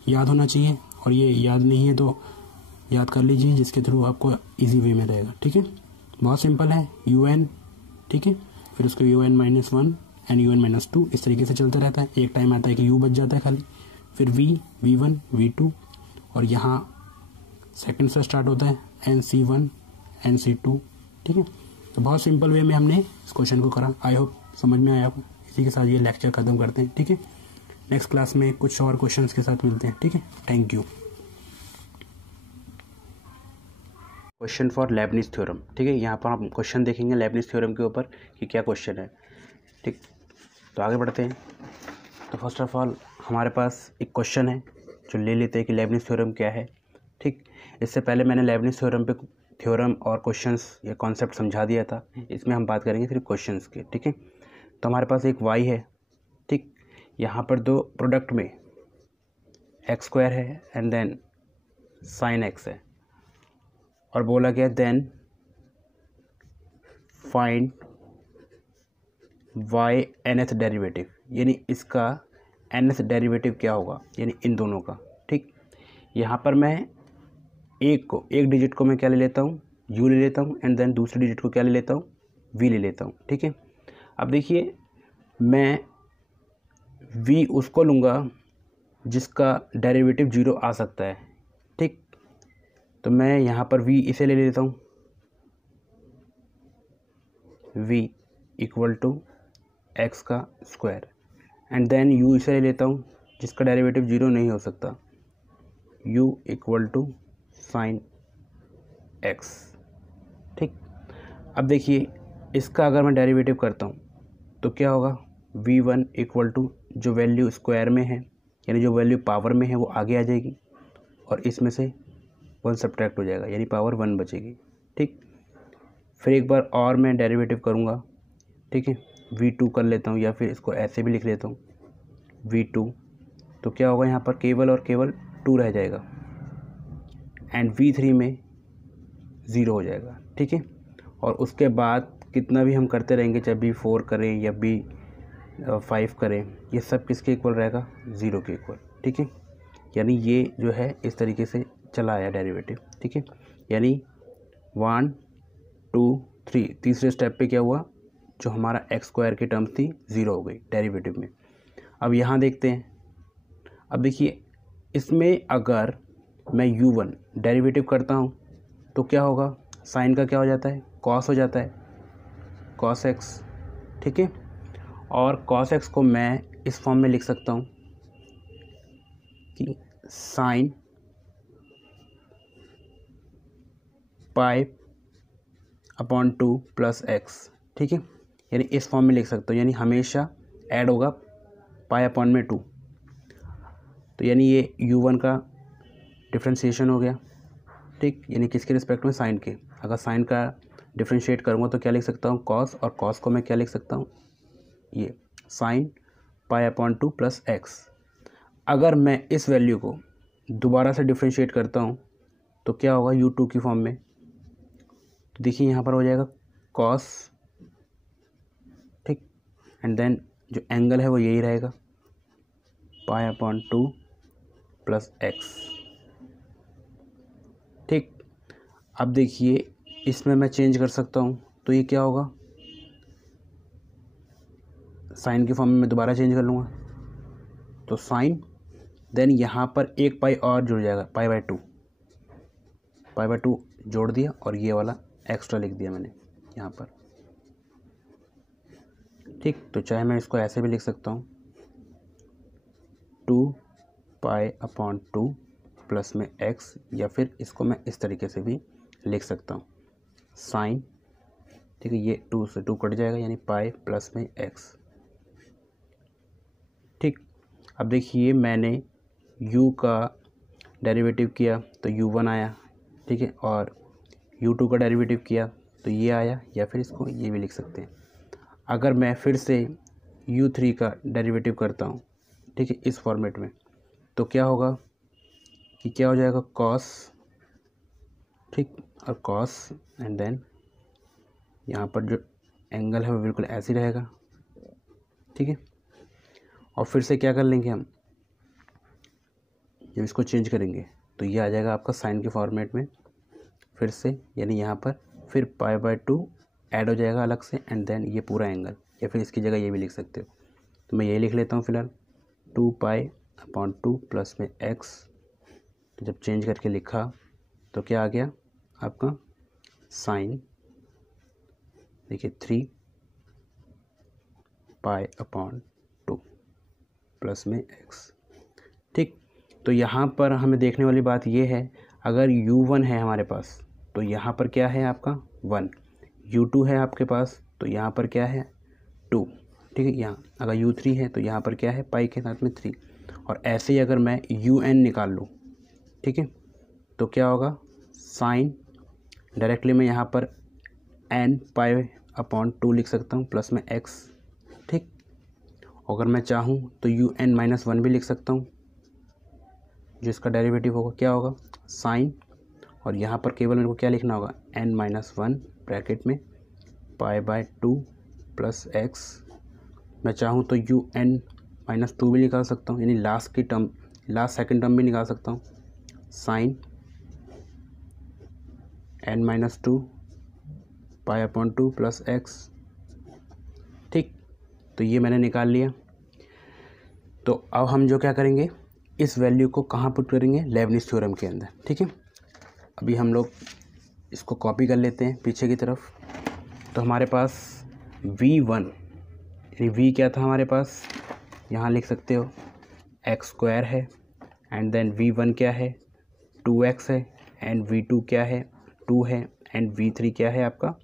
याद होना चाहिए और ये याद नहीं है तो याद कर लीजिए, जिसके थ्रू आपको इजी वे में रहेगा। ठीक है, बहुत सिंपल है। un, ठीक है, फिर उसको un-1 एंड un-2 इस तरीके से चलता रहता है। एक टाइम आता है कि u बच जाता है खाली, फिर v1 v2 और यहाँ सेकंड से स्टार्ट होता है nc1 nc2। ठीक है, तो बहुत सिंपल वे में हमने इस क्वेश्चन को करा। आई होप समझ में आया आपको। इसी के साथ ये लेक्चर खत्म करते हैं। ठीक है, नेक्स्ट क्लास में कुछ और क्वेश्चंस के साथ मिलते हैं। ठीक है, thank you. Question for Lebanese theorem. ठीक है, यहाँ पर हम क्वेश्चन देखेंगे लेबनिज थ्योरम के ऊपर कि क्या क्वेश्चन है। ठीक, तो आगे बढ़ते हैं। तो फर्स्ट ऑफ ऑल हमारे पास एक क्वेश्चन है जो ले लेते हैं कि लेबनिज थ्योरम क्या है। ठीक, इससे पहले मैंने लेबनिज थ्योरम पे थ्योरम और क्वेश्चंस या कॉन्सेप्ट समझा दिया था। इसमें हम बात करेंगे सिर्फ क्वेश्चंस के। ठीक है, तो हमारे पास एक y है। ठीक, यहाँ पर दो प्रोडक्ट में x² है एंड देन sin x है और बोला गया then find y nth derivative, यानी इसका nth डेरिवेटिव क्या होगा, यानी इन दोनों का। ठीक, यहाँ पर मैं एक डिजिट को मैं क्या ले लेता हूँ, u ले लेता हूँ एंड देन दूसरे डिजिट को क्या ले लेता हूँ, v ले लेता हूँ। ठीक है, अब देखिए मैं v उसको लूँगा जिसका डेरिवेटिव 0 आ सकता है। ठीक, तो मैं यहाँ पर v इसे ले लेता हूँ, v इक्वल टू x का स्क्वायर एंड देन u इसे ले लेता हूँ जिसका डेरिवेटिव 0 नहीं हो सकता, u equal to sine x। ठीक, अब देखिए इसका अगर मैं डेरिवेटिव करता हूँ तो क्या होगा, v1 इक्वल टू जो वैल्यू स्क्वायर में है यानी जो वैल्यू पावर में है वो आगे आ जाएगी और इसमें से 1 सब्ट्रैक्ट हो जाएगा यानी पावर 1 बचेगी। ठीक, फिर एक बार और मैं डेरिवेटिव करूँगा। ठीक है, v2 कर लेता हूँ या फिर इसको ऐसे भी लिख लेता हूँ v2, तो क्या होगा यहाँ पर केवल और केवल 2 रह जाएगा एंड v3 में 0 हो जाएगा। ठीक है, और उसके बाद कितना भी हम करते रहेंगे, चाहे b4 करें या b5 करें, ये सब किसके इक्वल रहेगा, 0 के इक्वल। ठीक है, यानी ये जो है इस तरीके से चला आया डेरिवेटिव। ठीक है, यानी 1 2 3 तीसरे स्टेप पे क्या हुआ, जो हमारा x² की टर्म थी 0 हो गई डेरिवेटिव में। अब यहाँ देखते हैं, अब देखिए इसमें अगर मैं u1 डेरिवेटिव करता हूँ तो क्या होगा, साइन का क्या हो जाता है, कॉस हो जाता है, कॉस x। ठीक है, और कॉस x को मैं इस फॉर्म में लिख सकता हूँ कि sine pi upon 2 plus x। ठीक है, यानी इस फॉर्म में लिख सकता हूँ, यानी हमेशा ऐड होगा पाई अपॉन में 2। तो यानी ये u1 का डिफ्रेंशिएशन हो गया। ठीक, यानी किसके रिस्पेक्ट में, साइन के। अगर साइन का डिफ्रेंशिएट करूँगा तो क्या लिख सकता हूँ, कॉस, और कॉस को मैं क्या लिख सकता हूँ, ये sine pi upon 2 plus x। अगर मैं इस वैल्यू को दोबारा से डिफ्रेंशिएट करता हूँ तो क्या होगा, u2 की फॉर्म में। तो देखिए यहाँ पर हो जाएगा कॉस, ठीक, एंड देन जो एंगल है वो यही रहेगा, पाई अपॉन 2 प्लस x। ठीक, अब देखिए इसमें मैं चेंज कर सकता हूँ तो ये क्या होगा, साइन की फॉर्म में मैं दोबारा चेंज कर लूँगा तो साइन, देन यहाँ पर एक पाई और जुड़ जाएगा, पाई/2 जोड़ दिया और ये वाला एक्स्ट्रा लिख दिया मैंने यहाँ पर। ठीक, तो चाहे मैं इसको ऐसे भी लिख सकता हूँ 2 पाई अपॉन 2 प्लस में एक्स, या फिर इसको मैं इस तरीके से भी लिख सकता हूँ, साइन, ठीक है, ये 2 से 2 कट जाएगा यानी पाई प्लस में एक्स। ठीक, अब देखिए मैंने u का डेरिवेटिव किया तो u1 आया, ठीक है, और u2 का डेरिवेटिव किया तो ये आया, या फिर इसको ये भी लिख सकते हैं। अगर मैं फिर से u3 का डेरिवेटिव करता हूँ, ठीक है, इस फॉर्मेट में, तो क्या होगा कि क्या हो जाएगा कॉस, ठीक, और कॉस एंड देन यहाँ पर जो एंगल है वो बिल्कुल ऐसे ही रहेगा, ठीक है। और फिर से क्या कर लेंगे हम, जब इसको चेंज करेंगे तो ये आ जाएगा आपका साइन के फॉर्मेट में फिर से, यानी यहाँ पर फिर पाई/2 ऐड हो जाएगा अलग से, एंड देन ये पूरा एंगल, या फिर इसकी जगह ये भी लिख सकते हो, तो मैं यही लिख लेता हूँ फिलहाल 2π/2 प्लस में एक्स। तो जब चेंज करके लिखा तो क्या आ गया आपका साइन, देखिए 3π/2 प्लस में एक्स। ठीक, तो यहाँ पर हमें देखने वाली बात ये है, अगर u1 है हमारे पास तो यहाँ पर क्या है आपका 1, u2 है आपके पास तो यहाँ पर क्या है 2, ठीक है। यहाँ अगर u3 है तो यहाँ पर क्या है पाई के साथ में 3, और ऐसे ही अगर मैं un निकाल लूँ, ठीक है, तो क्या होगा साइन, डायरेक्टली मैं यहाँ पर n π/2 लिख सकता हूँ प्लस में x, ठीक। अगर मैं चाहूँ तो un-1 भी लिख सकता हूँ, जिसका डेरिवेटिव होगा क्या होगा साइन, और यहाँ पर केवल मेरे को क्या लिखना होगा n-1 ब्रैकेट में π/2 प्लस x। मैं चाहूँ तो un-2 भी निकाल सकता हूँ, यानी लास्ट सेकंड टर्म भी निकाल सकता हूँ, साइन n-2 π/2 प्लस x। ठीक, तो ये मैंने निकाल लिया। तो अब हम जो क्या करेंगे, इस वैल्यू को कहाँ पुट करेंगे, लेबनिज़ थ्योरम के अंदर, ठीक है। अभी हम लोग इसको कॉपी कर लेते हैं पीछे की तरफ। तो हमारे पास v1, यानी v क्या था हमारे पास, यहाँ लिख सकते हो x² है, एंड देन v1 क्या है 2x है, एंड v2 क्या है 2 है, एंड v3 क्या है आपका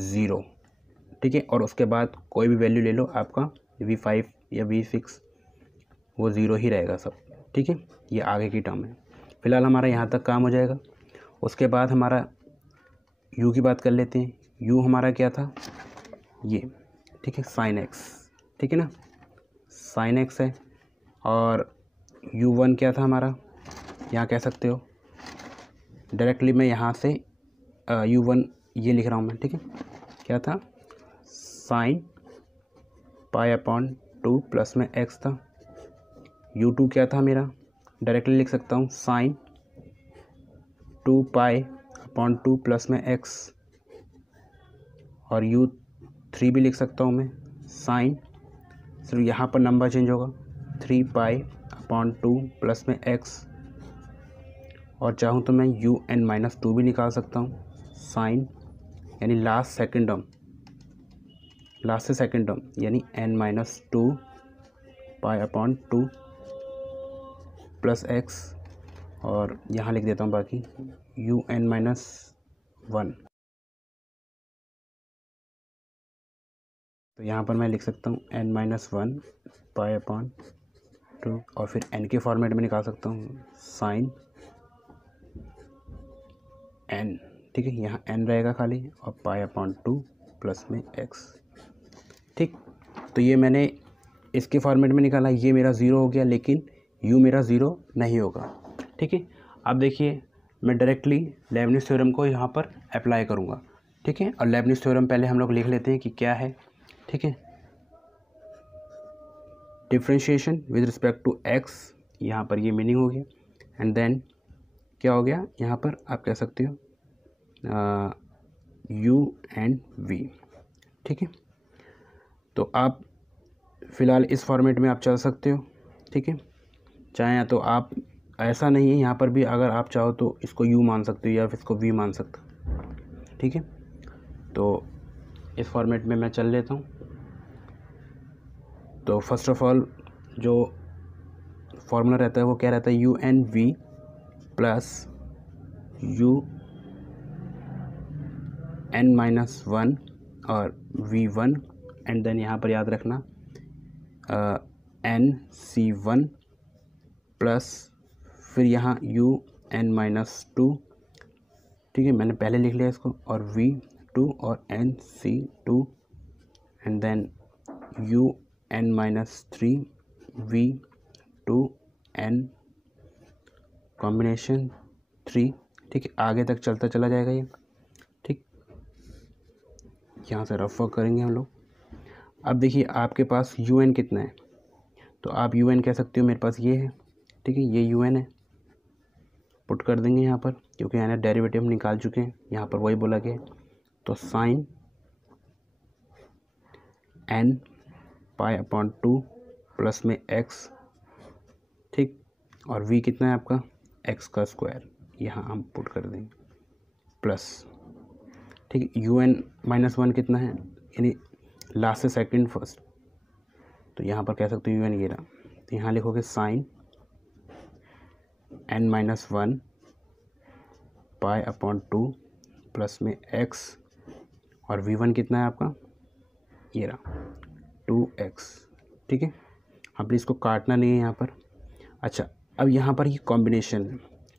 0, ठीक है। और उसके बाद कोई भी वैल्यू ले लो आपका v5 या v6, वो 0 ही रहेगा सब, ठीक है। ये आगे की टर्म है। फिलहाल हमारा यहाँ तक काम हो जाएगा। उसके बाद हमारा u की बात कर लेते हैं। u हमारा क्या था ये, ठीक है, साइन x, ठीक है ना, साइन x है। और u1 क्या था हमारा, यहाँ कह सकते हो डायरेक्टली मैं यहाँ से u1 ये लिख रहा हूँ मैं, ठीक है, क्या था साइन π/2 प्लस में x था। u2 क्या था मेरा, डायरेक्टली लिख सकता हूँ साइन 2π/2 प्लस में x, और u3 भी लिख सकता हूँ मैं साइन, सिर्फ यहाँ पर नंबर चेंज होगा 3π/2 प्लस में x, और चाहूँ तो मैं un-2 भी निकाल सकता हूँ साइन, यानी लास्ट से सेकंड टर्म यानी n-2 π/2 प्लस x, और यहाँ लिख देता हूँ बाकी un-1। तो यहाँ पर मैं लिख सकता हूँ n-1 π/2, और फिर n के फॉर्मेट में निकाल सकता हूँ साइन n, ठीक है, यहाँ n रहेगा खाली, और π/2 प्लस में x। ठीक, तो ये मैंने इसके फॉर्मेट में निकाला, ये मेरा 0 हो गया, लेकिन u मेरा 0 नहीं होगा, ठीक है। अब देखिए मैं डायरेक्टली लेबनिज़ थ्योरम को यहाँ पर अप्लाई करूँगा, ठीक है। और लेबनिज़ थ्योरम पहले हम लोग लिख लेते हैं कि क्या है, ठीक है। Differentiation with respect to x, यहाँ पर ये मीनिंग हो गया, एंड देन क्या हो गया यहाँ पर आप कह सकते हो u एंड v, ठीक है। तो आप फ़िलहाल इस फॉर्मेट में आप चल सकते हो, ठीक है। चाहे तो आप ऐसा नहीं है, यहाँ पर भी अगर आप चाहो तो इसको u मान सकते हो या फिर इसको v मान सकते हो, ठीक है। तो इस फॉर्मेट में मैं चल लेता हूँ। तो फर्स्ट ऑफ ऑल जो फॉर्मूला रहता है वो क्या रहता है, u N v plus you N minus one और वी वन, एंड देन यहाँ पर याद रखना एन सी वन प्लस फिर यहाँ यू एन माइनस टू, ठीक है, मैंने पहले लिख लिया इसको, और वी टू और N C two, and then U N minus three V two N combination three, ठीक है, आगे तक चलता चला जाएगा ये, ठीक। यहाँ से रफ वर्क करेंगे हम लोग। अब देखिए आपके पास यू एन कितना है, तो आप यू एन कह सकते हो मेरे पास ये है, ठीक है, ये यू एन है, पुट कर देंगे यहाँ पर, क्योंकि यहाँ डेरिवेटिव हम निकाल चुके हैं, यहाँ पर वही बोला गया। तो sine N pi upon two plus में एक्स, ठीक, और वी कितना है आपका एक्स का स्क्वायर, यहाँ हम पुट कर देंगे प्लस, ठीक है, यू एन माइनस वन कितना है, यानी लास्ट से सेकंड फर्स्ट, तो यहाँ पर कह सकते हो यू एन ये रहा, तो यहाँ लिखोगे sine n minus one pi upon two plus में एक्स, और वी वन कितना है आपका ये रहा 2x, ठीक है। अब इसको काटना नहीं है यहाँ पर। अच्छा, अब यहाँ पर ये कॉम्बिनेशन,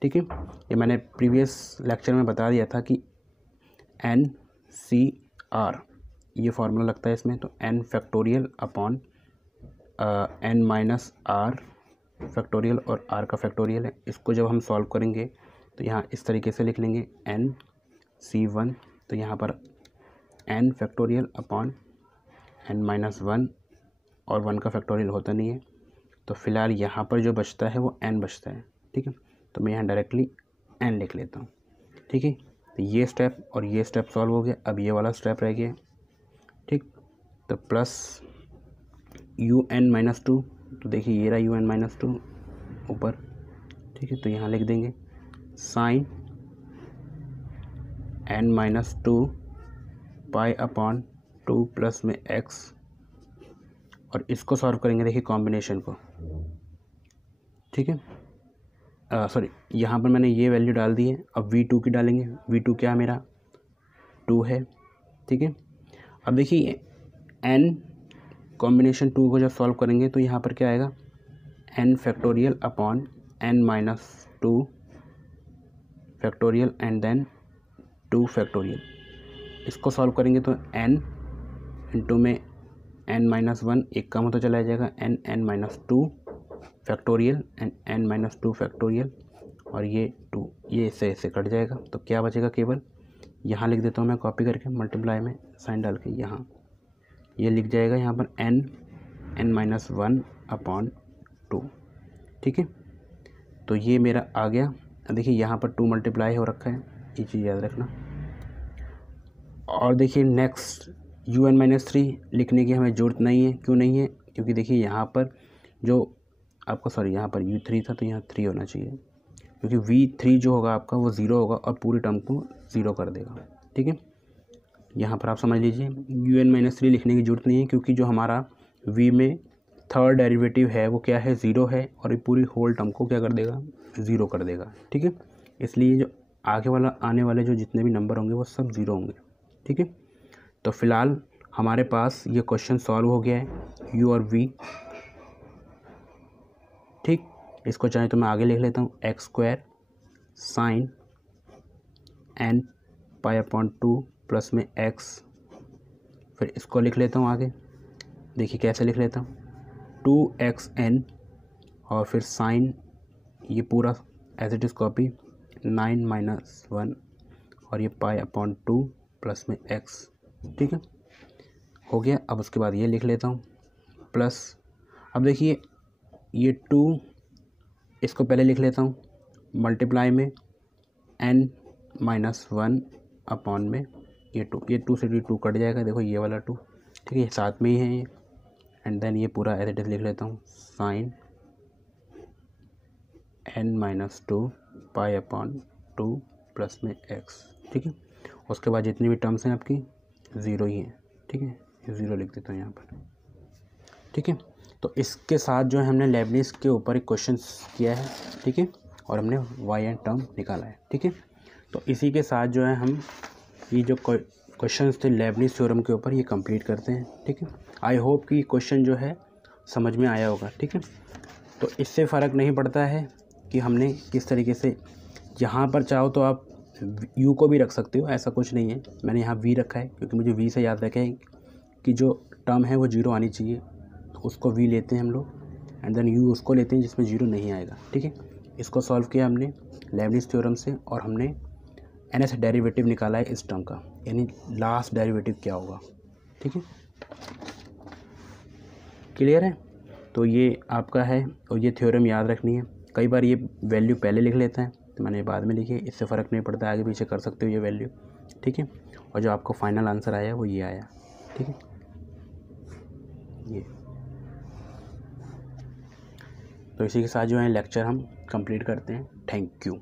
ठीक है, ये मैंने प्रीवियस लेक्चर में बता दिया था कि एन सी आर ये फार्मूला लगता है इसमें, तो n factorial upon n minus r factorial, और आर का फैक्टोरियल है। इसको जब हम सॉल्व करेंगे तो यहाँ इस तरीके से लिख लेंगे एन सी वन, तो यहाँ पर n factorial upon n minus one, और वन का फैक्टोरियल होता नहीं है, तो फिलहाल यहाँ पर जो बचता है वो एन बचता है, ठीक है, तो मैं यहाँ डायरेक्टली एन लिख लेता हूँ, ठीक है। तो ये स्टेप और ये स्टेप सॉल्व हो गया, अब ये वाला स्टेप रह गया, ठीक, तो plus you N minus two, तो देखिए ये रहा यू एन माइनस टू ऊपर, ठीक है, तो यहाँ लिख देंगे sine n minus two pi upon two plus में एक्स, और इसको सॉल्व करेंगे देखिए कॉम्बिनेशन को, ठीक है, सॉरी यहाँ पर मैंने ये वैल्यू डाल दी है, अब वी टू की डालेंगे, वी टू क्या मेरा 2 है, ठीक है। अब देखिए एन कॉम्बिनेशन 2 को जब सॉल्व करेंगे तो यहाँ पर क्या आएगा n factorial upon n minus two factorial and then 2 factorial, इसको सॉल्व करेंगे तो एन इंटू में एन माइनस वन एक कम होता चला जाएगा, n N minus two factorial and n minus two factorial, और ये 2 ये इससे कट जाएगा, तो क्या बचेगा केवल, यहाँ लिख देता हूँ मैं कॉपी करके मल्टीप्लाई में साइन डाल के, यहाँ ये लिख जाएगा यहाँ पर n N minus one upon two, ठीक है। तो ये मेरा आ गया। देखिए यहाँ पर 2 मल्टीप्लाई हो रखा है, ये चीज़ याद रखना। और देखिए next u N minus three लिखने की हमें ज़रूरत नहीं है, क्यों नहीं है, क्योंकि देखिए यहाँ पर जो आपका सॉरी यहाँ पर यू थ्री था तो यहाँ 3 होना चाहिए, क्योंकि वी थ्री जो होगा आपका वो 0 होगा और पूरी टर्म को 0 कर देगा, ठीक है। यहाँ पर आप समझ लीजिए यू एन माइनस थ्री लिखने की ज़रूरत नहीं है, क्योंकि जो हमारा वी में थर्ड डेरिवेटिव है वो क्या है 0 है, और ये पूरी होल टर्म को क्या कर देगा 0 कर देगा, ठीक है। इसलिए जो आगे वाला आने वाले जो जितने भी नंबर होंगे वो सब 0 होंगे, ठीक है। तो फिलहाल हमारे पास ये क्वेश्चन सॉल्व हो गया है यू और वी, ठीक। इसको चाहे तो मैं आगे लिख लेता हूँ x square sine N pi upon two plus में एक्स, फिर इसको लिख लेता हूँ आगे, देखिए कैसे लिख लेता हूँ 2xn, और फिर साइन ये पूरा as it is copy 9 minus 1, और ये पाई अपॉन टू प्लस में x, ठीक है, हो गया। अब उसके बाद ये लिख लेता हूँ प्लस, अब देखिए ये 2 इसको पहले लिख लेता हूँ मल्टीप्लाई में n माइनस 1 अपॉन में ये 2, ये 2 से 2 कट जाएगा, देखो ये वाला 2, ठीक है, साथ में ही है ये, एंड देन ये पूरा एज इट इज़ लिख लेता हूँ sine n minus two pi upon two plus में x, ठीक है। उसके बाद जितनी भी टर्म्स हैं आपकी 0 ही हैं, ठीक है, 0 लिख देता हूँ यहाँ पर, ठीक है। तो इसके साथ जो है हमने लेबनिज़ के ऊपर एक क्वेश्चन किया है, ठीक है, और हमने वाई एन टर्म निकाला है। ठीक है, तो इसी के साथ जो है हम ये जो क्वेश्चन थे लेबनिज़ थ्योरम के ऊपर ये कंप्लीट करते हैं। ठीक है, आई होप कि क्वेश्चन जो है समझ में आया होगा। ठीक है, तो इससे फ़र्क नहीं पड़ता है कि हमने किस तरीके से, यहाँ पर चाहो तो आप यू को भी रख सकते हो, ऐसा कुछ नहीं है। मैंने यहाँ वी रखा है क्योंकि मुझे वी से याद रखा है कि जो टर्म है वो जीरो आनी चाहिए, तो उसको वी लेते हैं हम लोग एंड देन यू उसको लेते हैं जिसमें जीरो नहीं आएगा। ठीक है, इसको सॉल्व किया हमने लेबनिज़ थ्योरम से और हमने nth डेरिवेटिव निकाला है इस टर्म का, यानी लास्ट डेरिवेटिव क्या होगा। ठीक है, क्लियर है। तो ये आपका है और ये थ्योरम याद रखनी है। कई बार ये वैल्यू पहले लिख लेते हैं, तो मैंने बाद में लिखी है, इससे फ़र्क नहीं पड़ता, आगे पीछे कर सकते हो ये वैल्यू। ठीक है, और जो आपको फाइनल आंसर आया वो ये आया। ठीक है, ये तो इसी के साथ जो है लेक्चर हम कंप्लीट करते हैं। Thank you.